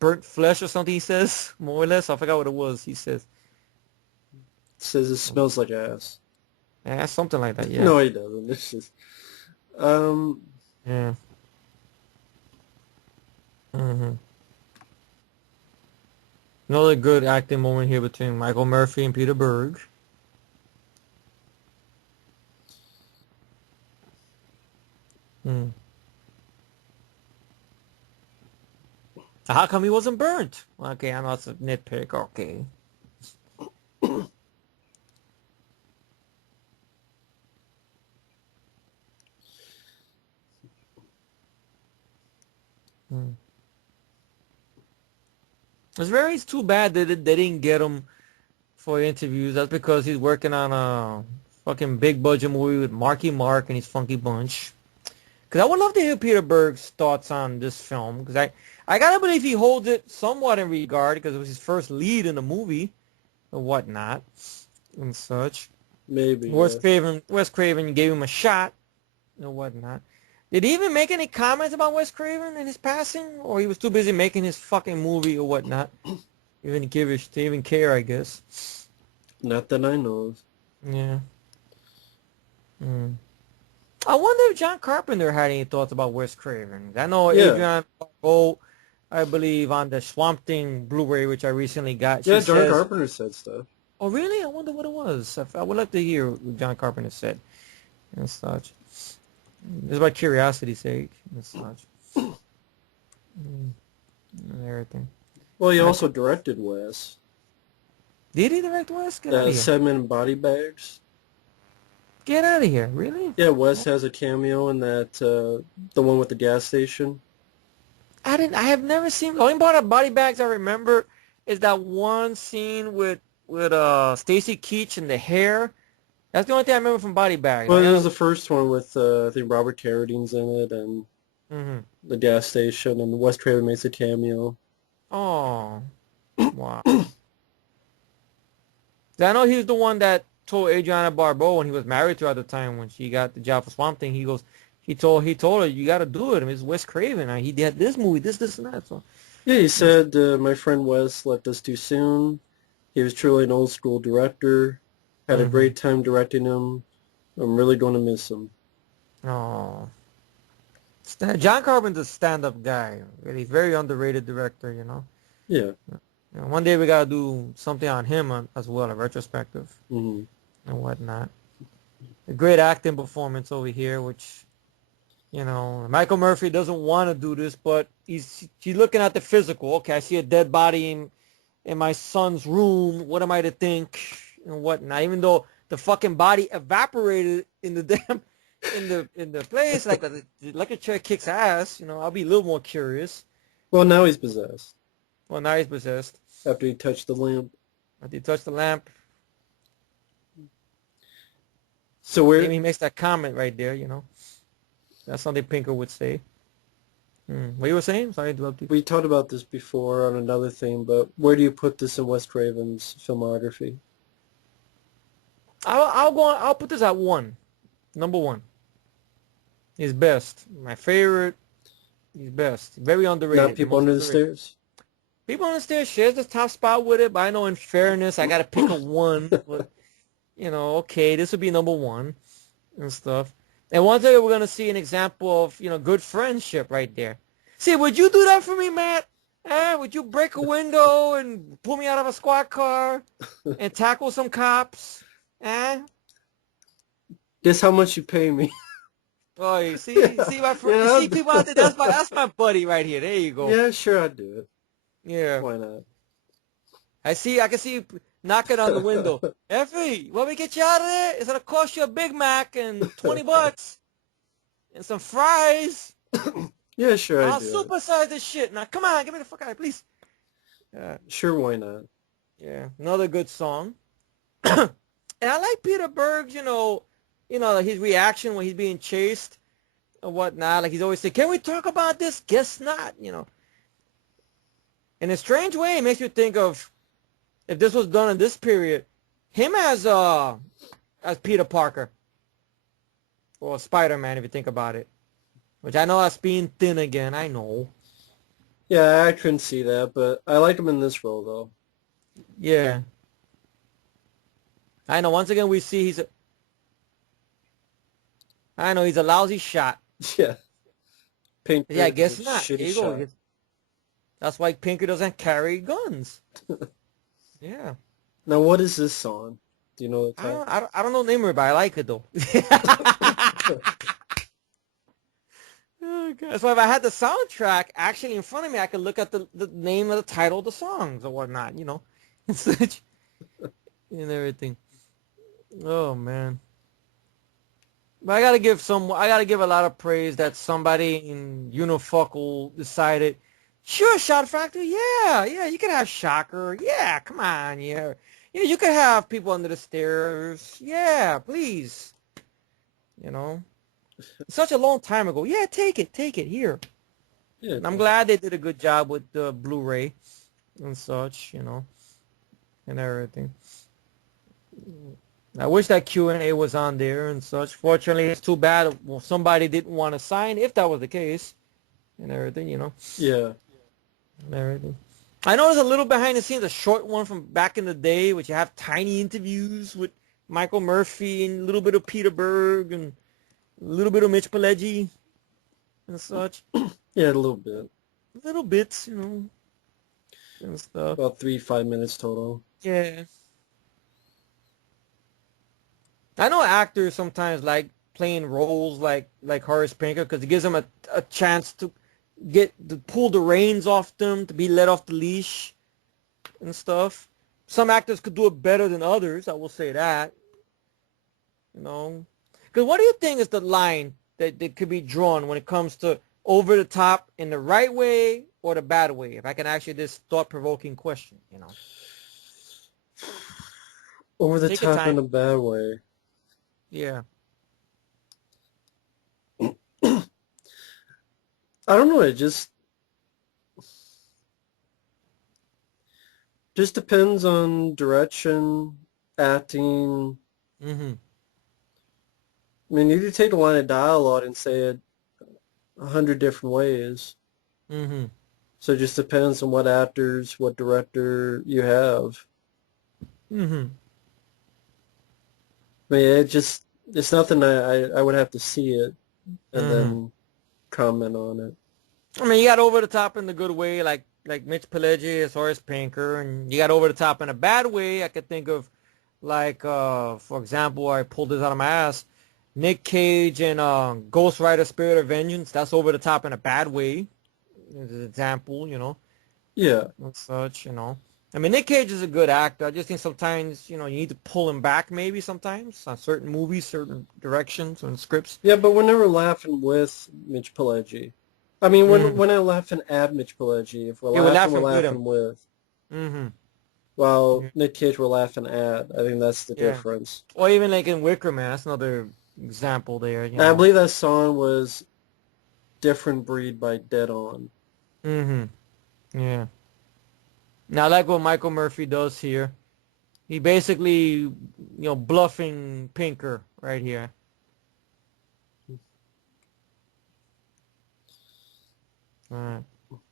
burnt flesh or something. He says more or less. I forgot what it was. He says, It says it smells like ass. yeah, something like that. Yeah, No, he doesn't. It's just, yeah. hmm Another good acting moment here between Michael Murphy and Peter Berg. Hmm. How come he wasn't burnt? Okay, I know it's a nitpick. Okay. Hmm. It's too bad that they didn't get him for interviews. That's because he's working on a fucking big budget movie with Marky Mark and his Funky Bunch. Because I would love to hear Peter Berg's thoughts on this film. Because I gotta believe he holds it somewhat in regard because it was his first lead in the movie or whatnot and such. Maybe, yeah. Wes Craven gave him a shot and whatnot. Did he even make any comments about Wes Craven and his passing, or he was too busy making his fucking movie or whatnot? Even to even care, I guess. Not that I know of. Yeah. Mm. I wonder if John Carpenter had any thoughts about Wes Craven. I know Yeah. Adrian Barbeau, I believe, on the Swamp Thing Blu-ray, which I recently got. Yeah, She John says, Carpenter said stuff. "Oh, really? I wonder what it was. I would like to hear what John Carpenter said and such. Just by curiosity's sake and such. And everything. Well, he also directed Wes. Did he direct Wes? Get out of here. Segment Body Bags. Get out of here. Really? Yeah, Wes has a cameo in that, the one with the gas station. I have never seen. The only part of Body Bags I remember is that one scene with Stacy Keach and the hair. That's the only thing I remember from Body Bags. Well, it was the first one with, I think Robert Carradine's in it, and Mm-hmm. the gas station, and Wes Craven makes a cameo. Oh, wow. I know he was the one that told Adriana Barbeau when he was married to her at the time when she got the job for Swamp Thing. He told her, you got to do it. I mean, it's Wes Craven. He did this movie, this, and that. So Yeah, he said, my friend Wes left us too soon. He was truly an old school director. Had a great time directing him. I'm really going to miss him. Oh. John Carpenter's a stand-up guy. Really very underrated director, you know. Yeah. You know, one day we gotta do something on him as well, a retrospective Mm-hmm. and whatnot. A great acting performance over here, which, you know, Michael Murphy doesn't want to do this, but he's looking at the physical. Okay, I see a dead body in my son's room. What am I to think and whatnot? Even though the fucking body evaporated in the damn in the place, like the electric chair kicks ass. You know, I'll be a little more curious. Well, now he's possessed. Well, now he's possessed. After he touched the lamp. After he touched the lamp. So where... Maybe he makes that comment right there, you know. That's something Pinker would say. What you were saying? Sorry to interrupt you. We talked about this before on another thing, but where do you put this in Wes Craven's filmography? I'll put this at 1. Number 1. He's best. My favorite. He's best. Very underrated. Not People Under the Stairs? People Under the Stairs shares the top spot with it, but I know in fairness I gotta pick a 1. But, you know, okay, this would be number 1 and stuff. And one day we're gonna see an example of, you know, good friendship right there. See, would you do that for me, Matt? Would you break a window and pull me out of a squad car and tackle some cops? Guess how much you pay me? Oh, you see my friend. Yeah, you see people out there. That's my buddy right here. There you go. Yeah, sure, I'd do it. Yeah. Why not? I can see you knocking on the window. Efree, want me to get you out of there? It's gonna cost you a Big Mac and $20 and some fries. Yeah, sure, I'll I'd do supersize this shit. Now, come on, get me the fuck out, please. it. Sure, why not? Yeah, another good song. And I like Peter Berg, you know, like his reaction when he's being chased and whatnot. Like he's always saying, "Can we talk about this?" Guess not, you know. In a strange way, it makes you think of if this was done in this period, him as Peter Parker or Spider-Man, if you think about it. Which I know that's being thin again. I know. Yeah, I couldn't see that, but I like him in this role, though. Yeah. I know. Once again, we see he's a lousy shot. Yeah. Pinker, Yeah, I guess not. shitty Here you go. shot. That's why Pinker doesn't carry guns. Yeah. Now, what is this song? Do you know the title? I don't know the name of it, but I like it though. Oh my God. So if I had the soundtrack actually in front of me, I could look at the name of the title of the songs or whatnot, and such and everything. Oh man. But I gotta give a lot of praise that somebody in Unifocal decided, sure, Shout Factory, yeah, you could have Shocker, yeah, come on, yeah, you could have People Under the Stairs, yeah, please, you know. Such a long time ago. Yeah, take it here. Yeah, And I'm glad they did a good job with the Blu-ray and such, and everything. I wish that Q&A was on there and such. Fortunately, it's too bad somebody didn't want to sign if that was the case and everything, yeah. and everything. I know there's a little behind the scenes, a short one from back in the day, which you have tiny interviews with Michael Murphy and a little bit of Peter Berg and a little bit of Mitch Pileggi and such. Yeah, a little bit. Little bits, and stuff. About 5 minutes total. Yeah. I know actors sometimes like playing roles like Horace Pinker because it gives them a chance to pull the reins off them, to be let off the leash and stuff. Some actors could do it better than others, I will say that. Because what do you think is the line that could be drawn when it comes to over the top in the right way or the bad way? If I can ask you this thought-provoking question, Over the Take your top in time. a bad way. Yeah. I don't know. It just depends on direction, acting. Mm-hmm. I mean, you could take a line of dialogue and say it 100 different ways. Mm-hmm. So it just depends on what actors, what director you have. Mm-hmm. I mean, it's nothing I would have to see it and then comment on it. I mean, you got over the top in the good way, like Mitch Pileggi as Horace Pinker, and you got over the top in a bad way. I could think of, for example, I pulled this out of my ass, Nick Cage and Ghost Rider: Spirit of Vengeance. That's over the top in a bad way. As an example, Yeah. and such, I mean, Nick Cage is a good actor. I just think sometimes, you need to pull him back maybe sometimes on certain movies, certain directions, and scripts. Yeah, but we're never laughing with Mitch Pileggi. I mean, we're not laughing at Mitch Pileggi. If we're Yeah, we're laughing, we're laughing with him. laughing with. Mm-hmm. While Nick Cage, we're laughing at. I think that's the Yeah. difference. Or even like in Wicker Man, that's another example there. And I believe that song was Different Breed by Dead On. Mm-hmm. Yeah. Now, I like what Michael Murphy does here. He basically, bluffing Pinker right here. Alright.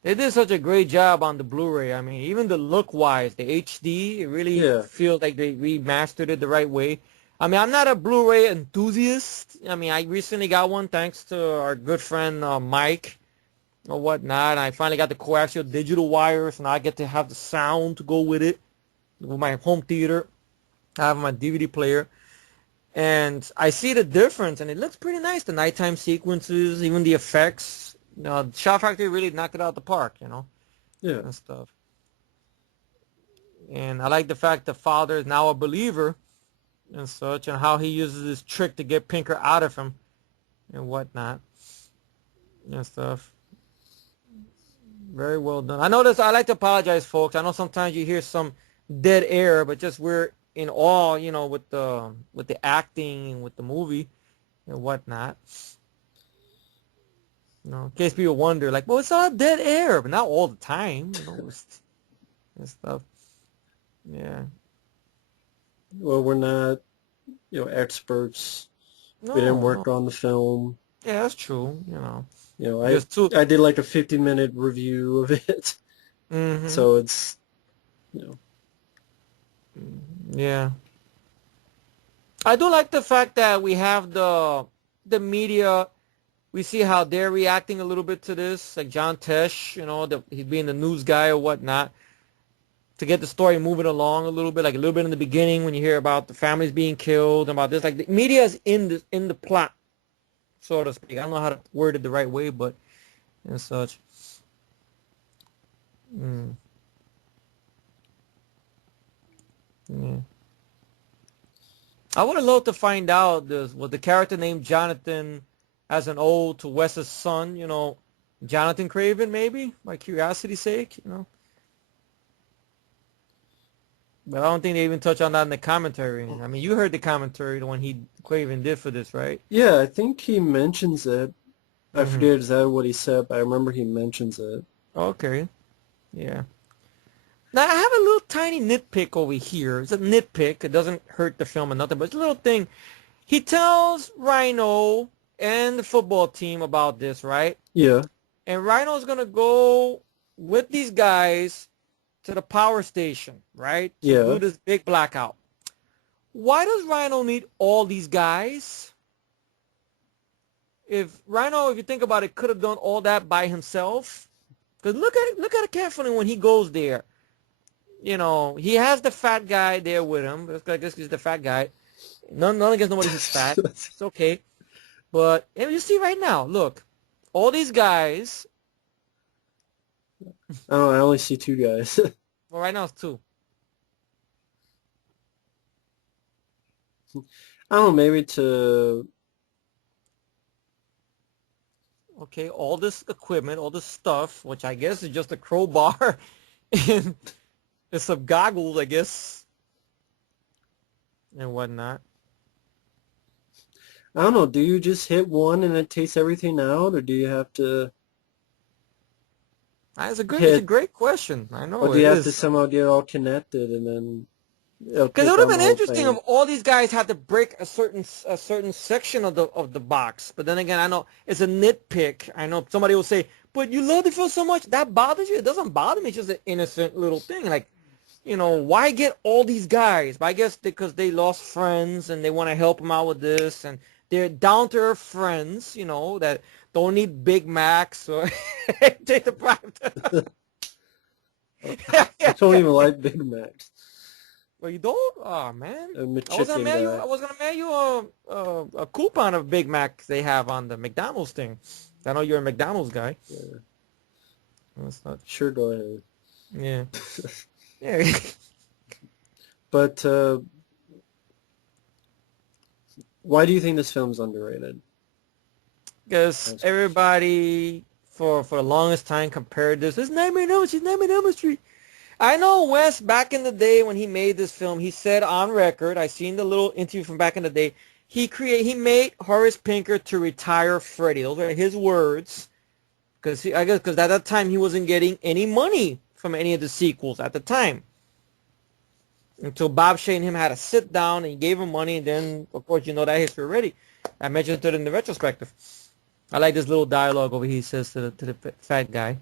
They did such a great job on the Blu-ray. I mean, even the look-wise, the HD, it really feels like they remastered it the right way. I mean, I'm not a Blu-ray enthusiast. I mean, I recently got one thanks to our good friend Mike or whatnot. I finally got the coaxial digital wires, and I get to have the sound to go with it with my home theater. I have my DVD player, and I see the difference, and it looks pretty nice. The nighttime sequences, even the effects. Shout Factory really knocked it out the park, Yeah. and stuff. And I like the fact the father is now a believer and such, and how he uses this trick to get Pinker out of him and whatnot and stuff. Very well done. I know this. I like to apologize, folks. I know sometimes you hear some dead air, but just we're in awe, with the acting and with the movie and whatnot. In case people wonder, like, well, it's all dead air, but not all the time, and stuff. Yeah. Well, we're not, experts. No, We didn't work on the film. Yeah, that's true. I did like a 50-minute review of it. Mm-hmm. So it's, Yeah. I do like the fact that we have the media. We see how they're reacting a little bit to this, like John Tesh, he's being the news guy or whatnot, to get the story moving along a little bit in the beginning when you hear about the families being killed and about this. Like the media is in the plot, so to speak. I don't know how to word it the right way, but and such. Mm, yeah. I would have loved to find out this was the character named Jonathan as an ode to Wes's son, Jonathan Craven, maybe, by curiosity's sake. But I don't think they even touch on that in the commentary. I mean, you heard the commentary, the one Craven did for this, right? Yeah, I think he mentions it. I Mm-hmm. forget exactly what he said, but I remember he mentions it. Okay. Yeah. Now I have a little tiny nitpick over here. It's a nitpick. It doesn't hurt the film or nothing, but it's a little thing. He tells Rhino and the football team about this, right? Yeah, And Rhino's gonna go with these guys to the power station, right? To yeah. do this big blackout. Why does Rhino need all these guys? If Rhino, if you think about it, could have done all that by himself. Because look at it carefully when he goes there. He has the fat guy there with him. I guess he's the fat guy. None against nobody who's fat. It's okay. But and you see right now, look, all these guys. I don't know, I only see two guys. Well, right now it's two. I don't know, maybe to... Okay, all this equipment, all this stuff, which I guess is just a crowbar and some goggles, I guess, and whatnot. I don't know, do you just hit one and it takes everything out, or do you have to It's a hit, great question. I or know do you it have to is. somehow get it all connected and then it'll Because it take would have on the been whole interesting if thing? all these guys had to break a certain section of the box. But then again, I know it's a nitpick. I know somebody will say, "But you love the film so much that bothers you." It doesn't bother me. It's just an innocent little thing. Like, why get all these guys? But I guess because they lost friends and they want to help them out with this, and they're down to earth friends. That don't need Big Macs or take the private. I don't even like Big Macs. Well, you don't? Oh man, I'm a I was gonna chicken mail you. guy. I was gonna mail you a coupon of Big Mac they have on the McDonald's thing. I know you're a McDonald's guy. Yeah. That's not. Sure, go ahead. Yeah. Yeah. But why do you think this film's underrated? Because everybody for the longest time compared this. It's Nightmare on Elm Street. Nightmare on Elm Street. I know Wes back in the day when he made this film, he said on record, I seen the little interview from back in the day, he made Horace Pinker to retire Freddy. Those are his words. Because I guess because at that time he wasn't getting any money from any of the sequels at the time. Until Bob Shea and him had to sit down and he gave him money, and then of course you know that history already. I mentioned it in the retrospective. I like this little dialogue over here he says to the fat guy.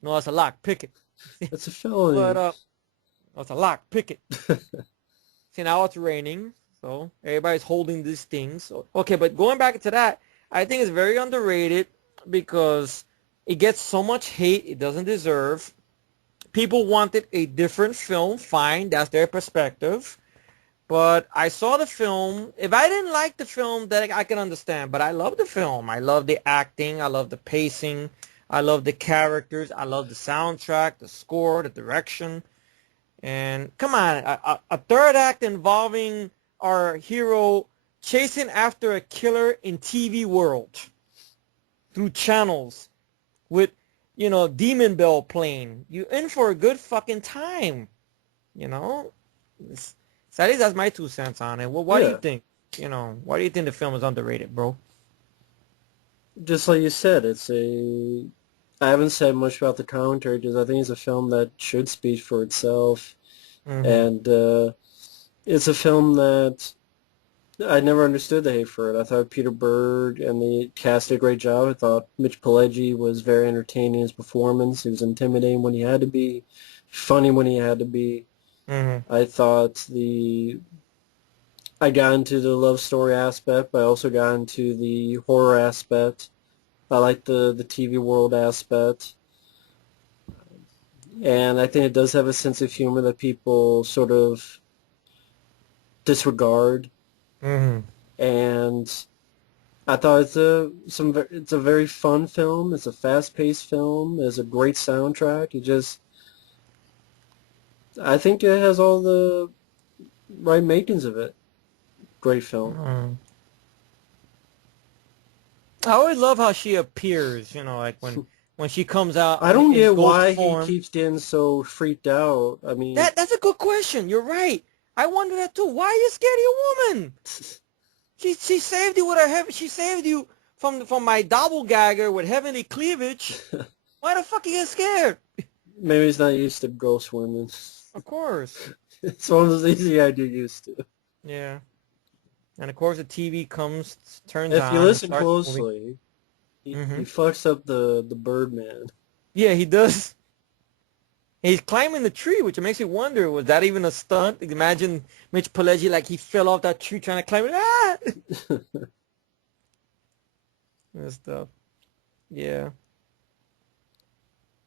No, it's a lock. Pick it. It's a But felony. it's a lock. Pick it. See, now it's raining, so everybody's holding these things. So, okay, but going back to that, I think it's very underrated because it gets so much hate it doesn't deserve. People wanted a different film. Fine, that's their perspective. But I saw the film. If I didn't like the film, then I can understand. But I love the film. I love the acting. I love the pacing. I love the characters. I love the soundtrack, the score, the direction. And come on, a third act involving our hero chasing after a killer in TV world through channels with, Demon Bell playing. You in for a good fucking time, you know? So at least that's my 2 cents on it. Well, what do you Yeah, think? Why do you think the film is underrated, bro? just like you said, it's a... I haven't said much about the commentary because I think it's a film that should speak for itself. Mm-hmm. And it's a film that I never understood the hate for it. I thought Peter Berg and the cast did a great job. I thought Mitch Pileggi was very entertaining in his performance. He was intimidating when he had to be, funny when he had to be. Mm-hmm. I thought I got into the love story aspect, but I also got into the horror aspect. I like the TV world aspect. And I think it does have a sense of humor that people sort of disregard. Mm-hmm. And I thought it's a very fun film. It's a fast-paced film. It's a great soundtrack. I think it has all the right makings of it. Great film. Mm-hmm. I always love how she appears, you know, like when she comes out I don't in get ghost why he form. keeps getting so freaked out. I mean, That's a good question. You're right. I wonder that too. Why are you scared of your woman? She saved you with her heaven. She saved you from my doppelganger with heavenly cleavage. Why the fuck are you scared? maybe he's not used to ghost women. Of course. It's one of those things you gotta get used to. Yeah. And of course the TV comes, turns If you on, and listen starts moving. closely, he Mm-hmm. fucks up the Birdman. Yeah, he does. He's climbing the tree, which makes you wonder, was that even a stunt? Imagine Mitch Pileggi like he fell off that tree trying to climb it. Ah! And stuff. Yeah.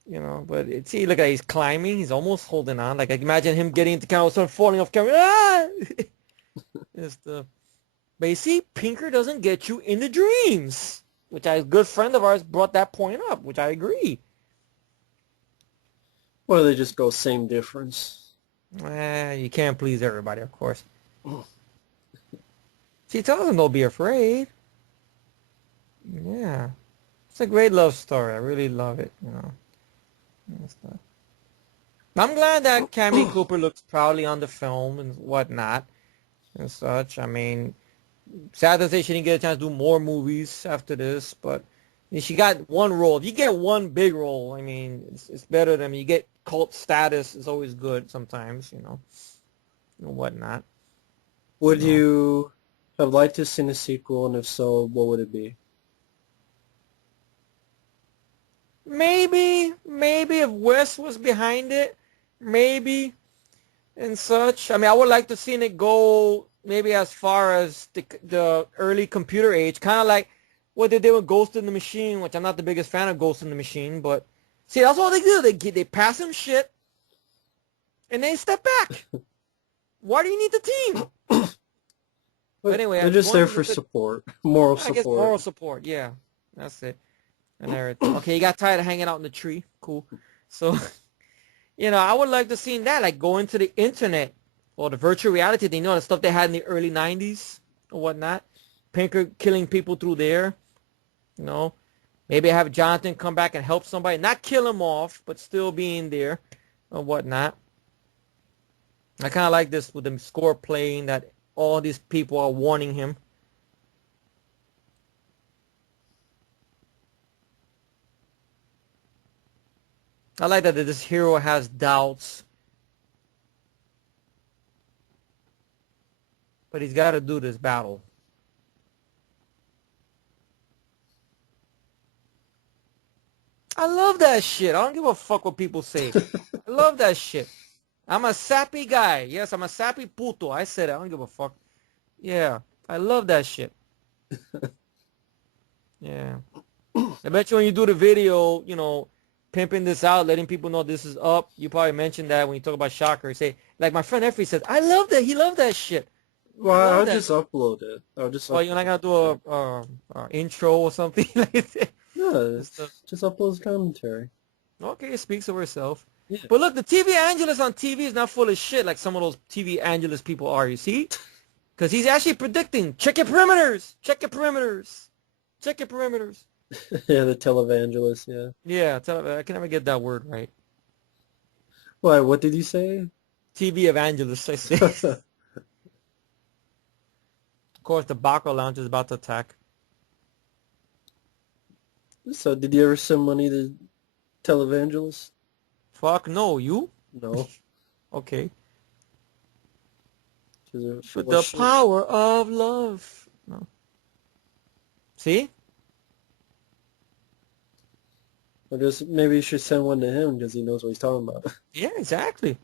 You know, but see, look at he's climbing. He's almost holding on. Like imagine him getting into camera, sort of falling off camera. Ah! And stuff. But you see, Pinker doesn't get you in the dreams, which a good friend of ours brought that point up, which I agree. Or they just go same difference. You can't please everybody, of course. She tells him don't be afraid. Yeah. It's a great love story. I really love it, you know. And stuff. I'm glad that Cammy Cooper looks proudly on the film and whatnot and such. I mean, sad to say she didn't get a chance to do more movies after this, but she got one role. If you get one big role, I mean, it's better than you get cult status. It's always good sometimes, you know, and whatnot. Would You know. you have liked to see a sequel, and if so, what would it be? Maybe if Wes was behind it, maybe and such. I mean, I would like to see it go maybe as far as the early computer age, kind of like what they did with Ghost in the Machine, which I'm not the biggest fan of Ghost in the Machine, but see, that's all they do. They pass him shit and they step back. Why do you need the team? But anyway, They're I'm just going there to for look at, support, moral I guess, support. moral support. Yeah, that's it. And everything. Okay, you got tired of hanging out in the tree. Cool. So, you know, I would like to see that, like go into the internet or the virtual reality thing, you know, the stuff they had in the early 90s or whatnot. Pinker killing people through there, you know. Maybe have Jonathan come back and help somebody, not kill him off, but still being there or whatnot. I kind of like this with the score playing that all these people are warning him. I like that this hero has doubts, but he's got to do this battle. I love that shit. I don't give a fuck what people say. I love that shit. I'm a sappy guy. Yes, I'm a sappy puto. I said it. I don't give a fuck. Yeah, I love that shit. Yeah. I bet you when you do the video, you know, pimping this out, letting people know this is up, you probably mentioned that when you talk about Shocker. Say, like my friend Efree says, I love that. He loved that shit. He Well, loved I'll that. just upload it. I'll just Well, you're not upload gonna it. do a intro or something like that. No, And stuff. just upload the commentary. Okay, it speaks for itself. Yeah. But look, the TV Angelus on TV is not full of shit like some of those TV Angelus people are, you see? Because he's actually predicting, check your perimeters, check your perimeters, check your perimeters. Yeah, the televangelist, yeah. Yeah, I can never get that word right. Why, what did you say? TV Evangelist, I say. Of course, the Baco Lounge is about to attack. So, did you ever send money to televangelists? Fuck no, you? No. Okay. They're With full of the shit. power of love. No. See? Or just, maybe you should send one to him because he knows what he's talking about. Yeah, exactly.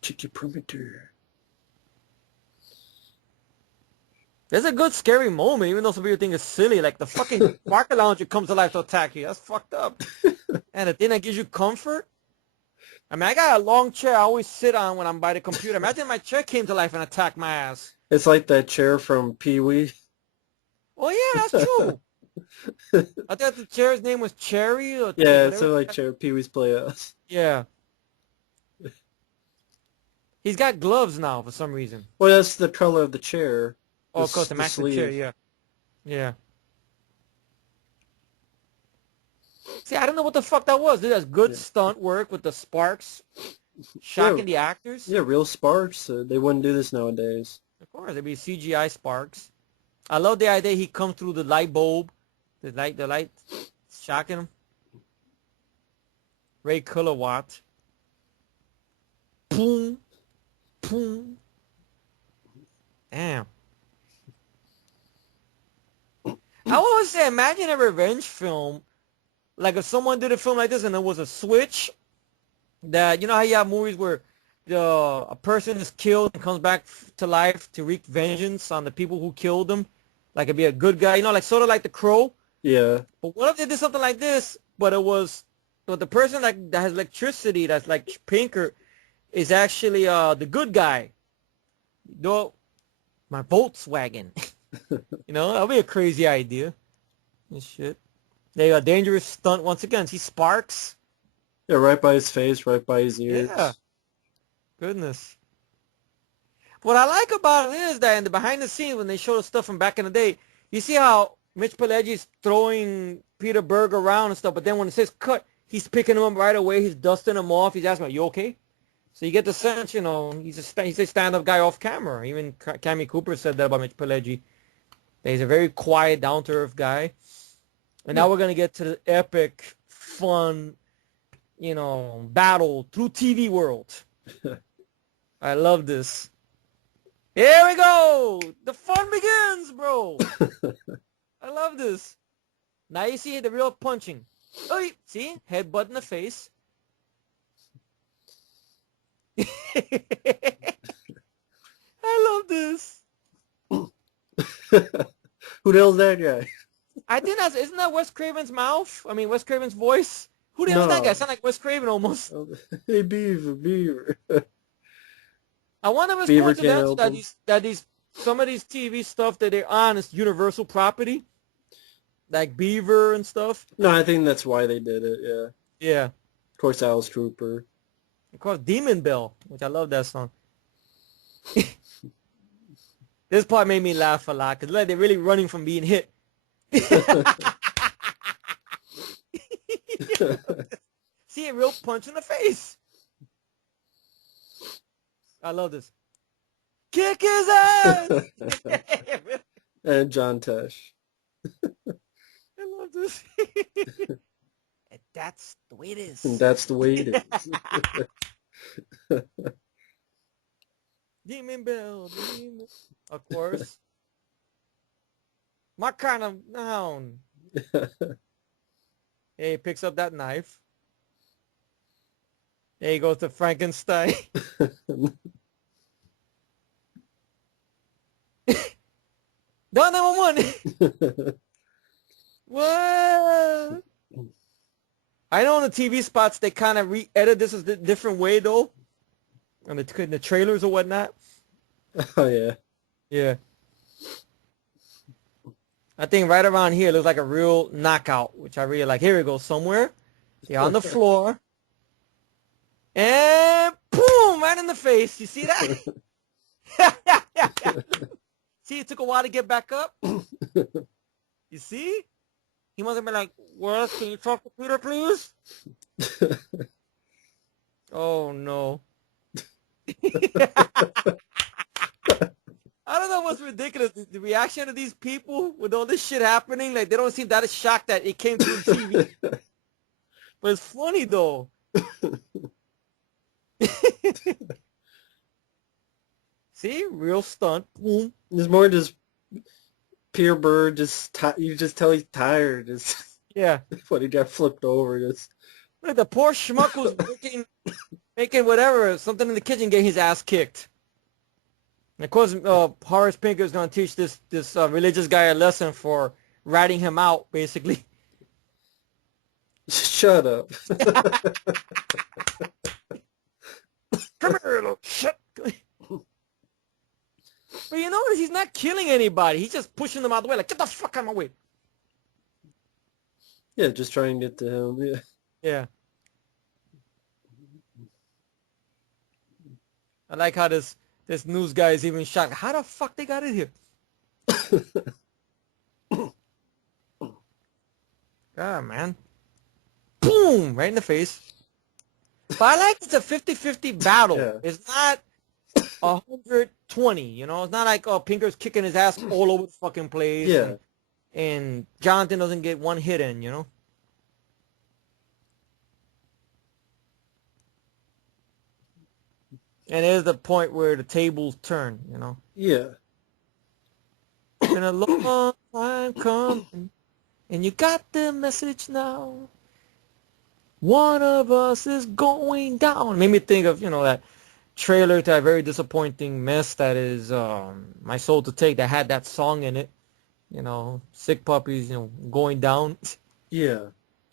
Check your perimeter. There's a good scary moment, even though some people think it's silly. Like the fucking Barca Lounger comes to life to attack you. That's fucked up. And the thing that gives you comfort. I mean, I got a long chair I always sit on when I'm by the computer. Imagine my chair came to life and attacked my ass. It's like that chair from Pee-wee. Oh yeah, that's true. I thought the chair's name was Cherry or Yeah, it's whatever. sort of like chair Pee-wee's Playhouse. Yeah. He's got gloves now for some reason. Well, that's the color of the chair, Oh, of course, to the match the chair. sleeve. Yeah. Yeah. See, I don't know what the fuck that was. Dude, that's good Yeah, stunt work with the sparks yeah, shocking the actors. yeah, real sparks. They wouldn't do this nowadays. Of course, it'd be CGI sparks. I love the idea he comes through the light bulb, the light shocking him. Ray kilowatt. Boom, boom. Damn. I always say, imagine a revenge film. Like if someone did a film like this and there was a switch that, you know how you have movies where a person is killed and comes back to life to wreak vengeance on the people who killed them. Like it'd be a good guy, you know, like sort of like The Crow. Yeah, But what if they did something like this, but the person that has electricity, that's like Pinker, is actually the good guy. Though my Volkswagen. You know, that'd be a crazy idea. And shit. They a dangerous stunt once again. See sparks. yeah, right by his face, right by his Yeah. ears. Goodness. What I like about it is that in the behind the scenes when they show the stuff from back in the day, you see how Mitch Pileggi's throwing Peter Berg around and stuff, but then when it says cut, he's picking him up right away. He's dusting him off. He's asking, "Are you okay?" So you get the sense, you know, he's a stand-up guy off camera. Even Cammy Cooper said that about Mitch Pileggi. That he's a very quiet, down-to-earth guy. And now we're gonna get to the epic, fun, you know, battle through TV world. I love this. Here we go. The fun begins, bro. I love this. Now you see the real punching. Oh, see? Headbutt in the face. I love this. Who the hell's that guy? I think isn't that Wes Craven's mouth? I mean, Wes Craven's voice? Who the hell is that guy? No. Sound like Wes Craven almost. Hey, Beaver, Beaver. I wonder if it's Beaver can't coincidental help him. that these some of these TV stuff that they're on is Universal property, like Beaver and stuff. No, I think that's why they did it, yeah. Yeah, Of course, Alice Cooper. of course, Demon Bell, which I love that song. This part made me laugh a lot because like they're really running from being hit. See a real punch in the face. I love this. Kick his ass! And John Tesh. I love this. And that's the way it is. And that's the way it is. Demon Bell, Demon. Of course. My kind of hound. Hey, he picks up that knife. There he goes to Frankenstein. Down 911. What? I know in the TV spots they kind of re-edit this a different way though. In the trailers or whatnot. Oh, yeah. Yeah. I think right around here it looks like a real knockout, which I really like. Here we go, somewhere. You're on the floor. And boom, right in the face. You see that? See, it took a while to get back up. You see? He must have been like, "Well, can you talk to Peter, please?" Oh, no. I don't know what's ridiculous. The reaction of these people with all this shit happening, like they don't seem that shocked that it came through TV. But it's funny though. See, real stunt. Boom. It's more just Peter Berg. You just tell he's tired. Just Yeah. when he got flipped over. Just Look, the poor schmuck was making whatever something in the kitchen, getting his ass kicked. And of course, Horace Pinker is going to teach this religious guy a lesson for ratting him out, basically. shut up. Come here, little shit. But you notice he's not killing anybody. He's just pushing them out of the way. Like, get the fuck out of my way. Yeah, just trying to get to him. Yeah. Yeah. I like how this news guy is even shocked. How the fuck they got in here? God, man. Boom! Right in the face. But I like it's a 50-50 battle. Yeah. It's not 120, you know? It's not like, oh, Pinker's kicking his ass all over the fucking place. Yeah. And Jonathan doesn't get one hit in, you know? And there's the point where the tables turn, you know? Yeah. It's been a long time coming, and you got the message now. One of us is going down. It made me think of, you know, that trailer to that very disappointing mess that is My Soul to Take that had that song in it. You know, Sick Puppies, you know, going down. Yeah.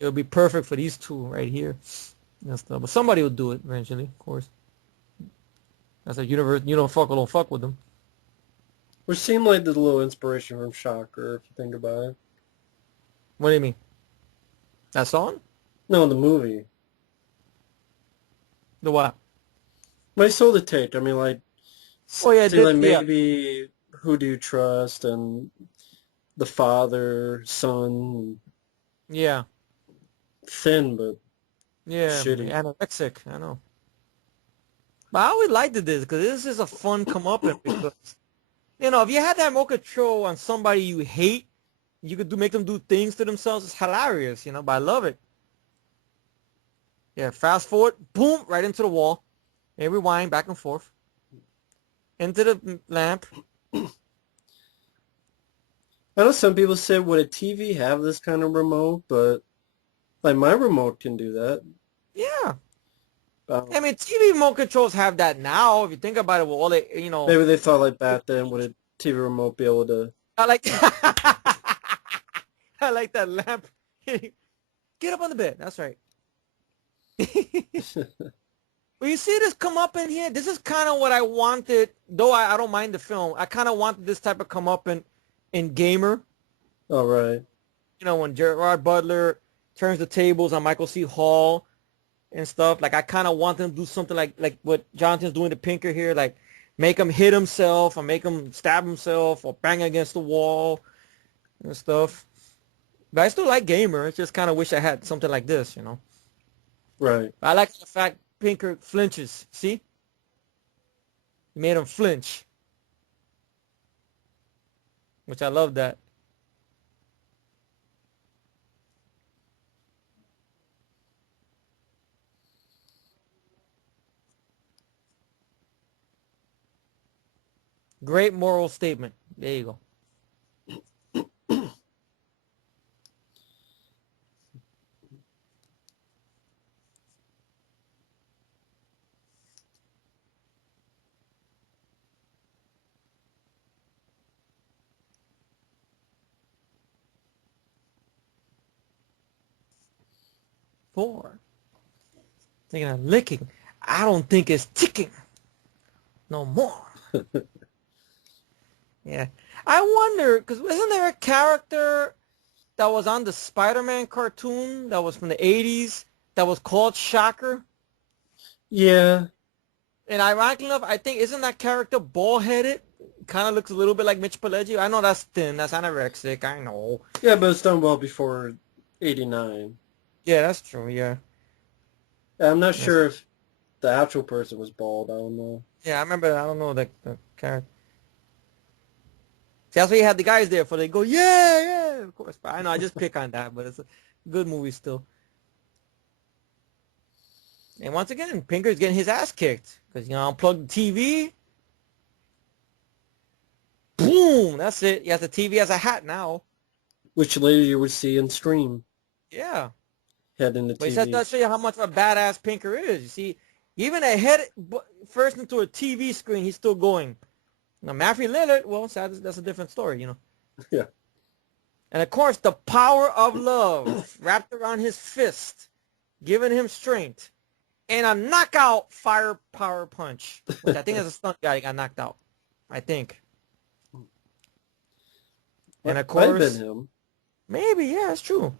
It would be perfect for these two right here. And stuff. But somebody will do it eventually, of course. That's a universe. You don't fuck with them. Which seemed like the little inspiration from Shocker, if you think about it. What do you mean? That song? No, the movie. The what? My Soul to Take. I mean, like, Oh yeah, see, like yeah, maybe Who Do You Trust and the father, son, yeah, thin but yeah. shitty. Anorexic. I know. But I always liked this because this is a fun comeuppance because you know if you had that remote control on somebody you hate, you could make them do things to themselves. It's hilarious, you know. But I love it. Yeah, fast forward, boom, right into the wall. And rewind back and forth. Into the lamp. I know some people say, would a TV have this kind of remote? But, like, my remote can do that. Yeah. I mean, TV remote controls have that now. If you think about it, with all the, you know. Maybe they thought, like, back then, would a TV remote be able to... I like I like that lamp. Get up on the bed. That's right. Well, you see this come up in here? This is kind of what I wanted, though I don't mind the film. I kind of wanted this type of come up in Gamer. All right. You know, when Gerard Butler turns the tables on Michael C. Hall and stuff. Like, I kind of want them to do something like what Jonathan's doing to Pinker here. Like, make him hit himself or make him stab himself or bang against the wall and stuff. But I still like Gamer. I just kind of wish I had something like this, you know. Right. I like the fact Pinker flinches. See? He made him flinch. Which I love that. Great moral statement. There you go. Four. Thinking of licking. I don't think it's ticking. No more. Yeah. I wonder, because isn't there a character that was on the Spider-Man cartoon that was from the 80s that was called Shocker? Yeah. And ironically enough, I think, isn't that character bald-headed? Kind of looks a little bit like Mitch Pileggi. I know that's thin. That's anorexic. I know. Yeah, but it's done well before 89. Yeah, that's true. Yeah. I'm not sure if the actual person was bald. I don't know. Yeah, I remember. I don't know the character. See, that's why you had the guys there for. They go, yeah, yeah, of course. But I know I just pick on that, but it's a good movie still. And once again, Pinker's getting his ass kicked because unplug the TV. Boom! That's it. He has the TV as a hat now. Which later you would see in Scream. Yeah. Head into But TV. he said to show you how much of a badass Pinker is. You see, even a head first into a TV screen, he's still going. Now, Matthew Lillard, well, that's a different story, you know. Yeah. And of course, the power of love wrapped around his fist, giving him strength, and a knockout fire power punch, which I think is a stunt guy got knocked out. I think. And of Might have been course, him. maybe, yeah, it's true.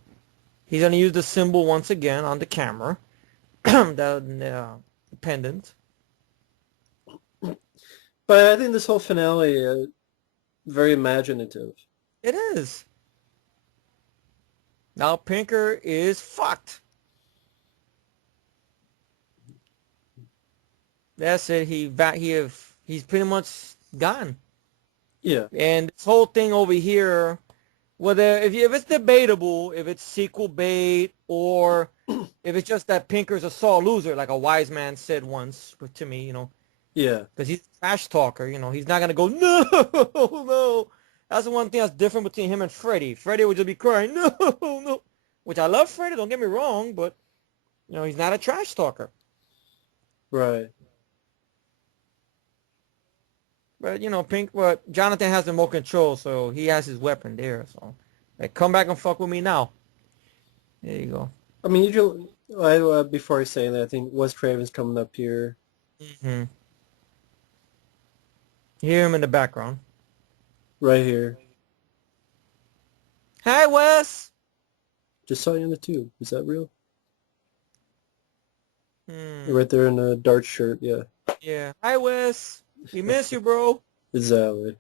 He's going to use the symbol once again on the camera, the pendant. But I think this whole finale very imaginative. It is. Now Pinker is fucked. That's it. He's pretty much gone. Yeah. And this whole thing over here, whether if it's debatable, if it's sequel bait or if it's just that Pinker's a sore loser, like a wise man said once to me, Yeah. because he's a trash talker. He's not gonna go no, no. That's the one thing that's different between him and Freddie. Freddie would just be crying no, no, which I love Freddie. Don't get me wrong, but he's not a trash talker. Right. But but Jonathan has the more control, so he has his weapon there. So, like, come back and fuck with me now. There you go. I mean, before I say that, I think Wes Craven's coming up here. Mm-hmm. You hear him in the background. Right here. Hi, Wes. Just saw you in the tube. Is that real? Hmm. Right there in a dark shirt, yeah. Yeah. Hi, Wes. We miss you, bro. Exactly.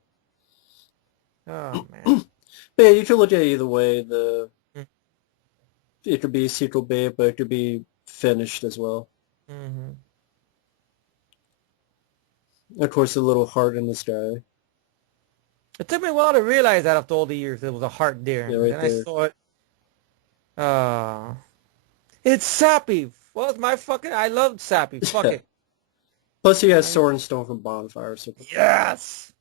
Oh, man. But yeah, you could look at it either way. Mm. It could be sequel bait, but it could be finished as well. Mm-hmm. Of course, a little heart in the sky. It took me a while to realize that after all the years there was a heart there. Yeah, And right then there. I saw it. It's Sappy. Well, it's my fucking... I love Sappy. Fuck it. Plus, you got Sword and Stone from Bonfire. So. Yes!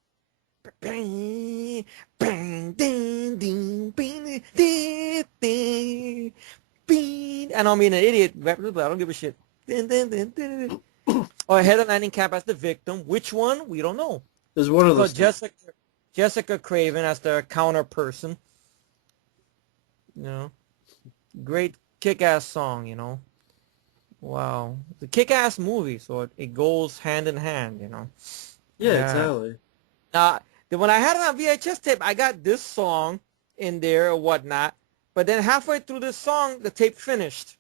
Bang, bang, ding, ding, bing, ding, ding, bing. I know I'm being an idiot, but I don't give a shit. Ding, ding, ding, ding. Or Heather Landing-Camp as the victim. Which one? We don't know. There's one of Because those. Jessica Craven as the counter person. Great kick-ass song, Wow. It's a kick-ass movie, so it goes hand in hand, Yeah, Yeah. exactly. When I had it on VHS tape, I got this song in there or whatnot. But then halfway through this song, the tape finished.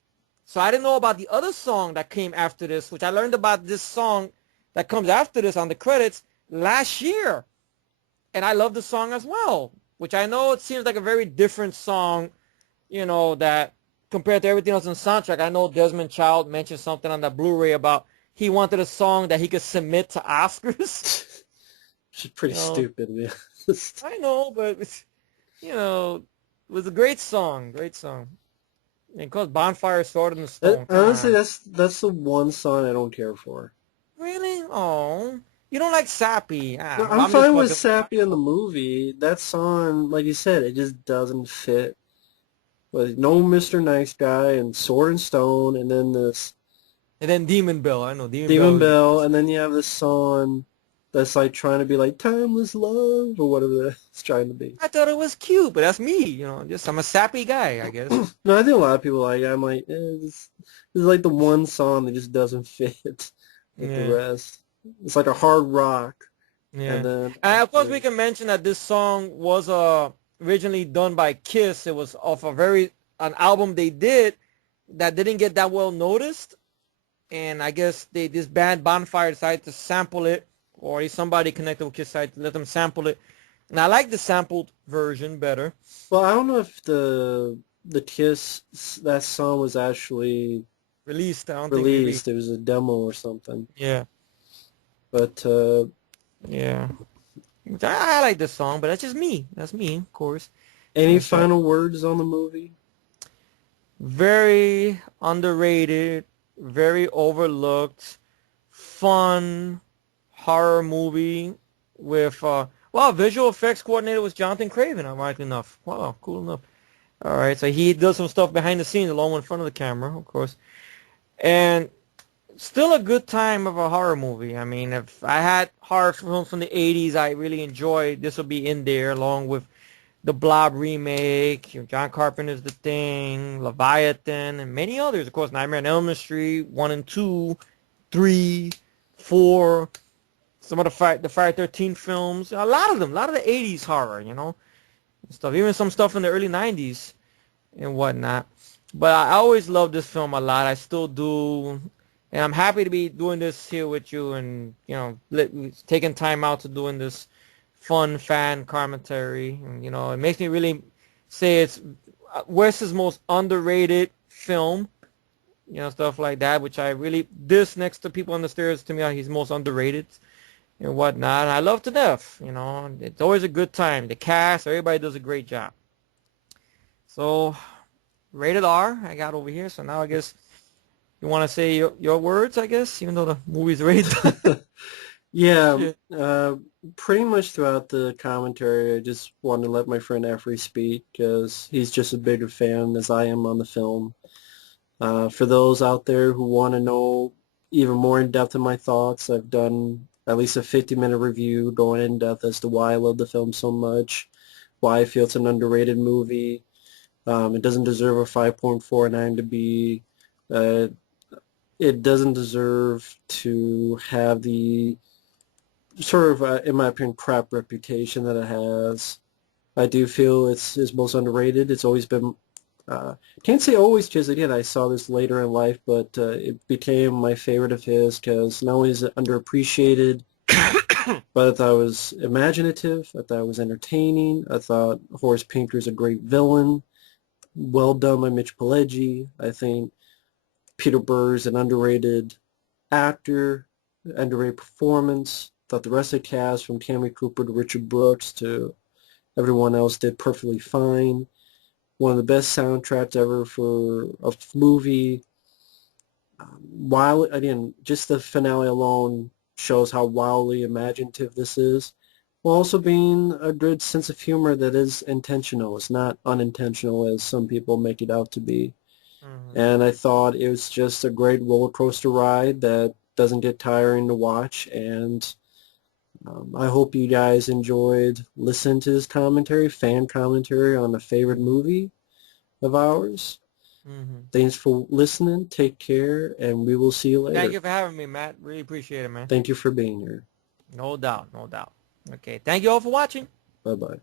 So I didn't know about the other song that came after this, which I learned about this song that comes after this on the credits last year. And I love the song as well, which I know it seems like a very different song, that compared to everything else in the soundtrack. I know Desmond Child mentioned something on that Blu-ray about he wanted a song that he could submit to Oscars. She's pretty stupid, to be honest. I know, but it was a great song. Great song. And called Bonfire, Sword in the Stone. Honestly, that's the one song I don't care for. Really? Oh, you don't like Sappy? No, Well, I'm I'm just fine with fucking. Sappy in the movie. That song, like you said, it just doesn't fit. With no Mr. Nice Guy and Sword and Stone, and then this And then Demon Bell. I know Demon Demon Bell is. Bell, and then you have this song that's like trying to be like timeless love or whatever it's trying to be. I thought it was cute, but that's me. I'm a sappy guy, I guess. No, I think a lot of people like it. I'm like, this is like the one song that just doesn't fit with the Yeah, rest. It's like a hard rock, and yeah. then And of course, we can mention that this song was originally done by Kiss. It was off an album they did that didn't get that well noticed, and I guess this band Bonfire decided to sample it, or somebody connected with Kiss decided to let them sample it. And I like the sampled version better. well, I don't know if the Kiss that song was actually Released, I don't think released. released. It was a demo or something. Yeah, But yeah. I like this song, but that's just me. That's me, of course. any That's final words on the movie? very underrated, very overlooked, fun horror movie with visual effects coordinator was Jonathan Craven, ironically enough. Wow, cool enough. All right, so he does some stuff behind the scenes along in front of the camera, of course. And still a good time of a horror movie. I mean, if I had horror films from the 80s I really enjoyed, this will be in there along with the Blob remake, John Carpenter's The Thing, Leviathan, and many others. Of course, Nightmare on Elm Street, 1 and 2, 3, 4, some of the Friday the Friday 13 films. A lot of them, a lot of the 80s horror, stuff, even some stuff in the early 90s and whatnot. But I always loved this film a lot. I still do. And I'm happy to be doing this here with you and, taking time out to doing this fun fan commentary. And, it makes me really say it's Wes's most underrated film, stuff like that, which I really, this next to People on the Stairs, to me, he's most underrated and whatnot. And I love to death, It's always a good time. The cast, everybody does a great job. So, rated R, I got over here. So now I guess you want to say your words, I guess, even though the movie's rated. Yeah, Shit. pretty much throughout the commentary, I just wanted to let my friend Efree speak because he's just as big a fan as I am on the film. For those out there who want to know even more in depth of my thoughts, I've done at least a 50-minute review going in depth as to why I love the film so much, why I feel it's an underrated movie. It doesn't deserve a 5.49 to be. Uh, it doesn't deserve to have the sort of, in my opinion, crap reputation that it has. I do feel it's his most underrated. It's always been, can't say always because, again, I saw this later in life, but it became my favorite of his because not only is it underappreciated, but I thought it was imaginative. I thought it was entertaining. I thought Horace Pinker is a great villain. Well done by Mitch Pileggi. I think Peter Berg's an underrated actor, underrated performance. Thought the rest of the cast, from Cameron Cooper to Richard Brooks to everyone else, did perfectly fine. One of the best soundtracks ever for a movie. While, again, just the finale alone shows how wildly imaginative this is, while also being a good sense of humor that is intentional. It's not unintentional as some people make it out to be. Hmm. And I thought it was just a great roller coaster ride that doesn't get tiring to watch. And I hope you guys enjoyed listening to this commentary, fan commentary on a favorite movie of ours. Hmm. Thanks for listening. Take care, and we will see you Thank later. you for having me, Matt. Really appreciate it, man. Thank you for being here. No doubt, no doubt. Okay, thank you all for watching. Bye-bye.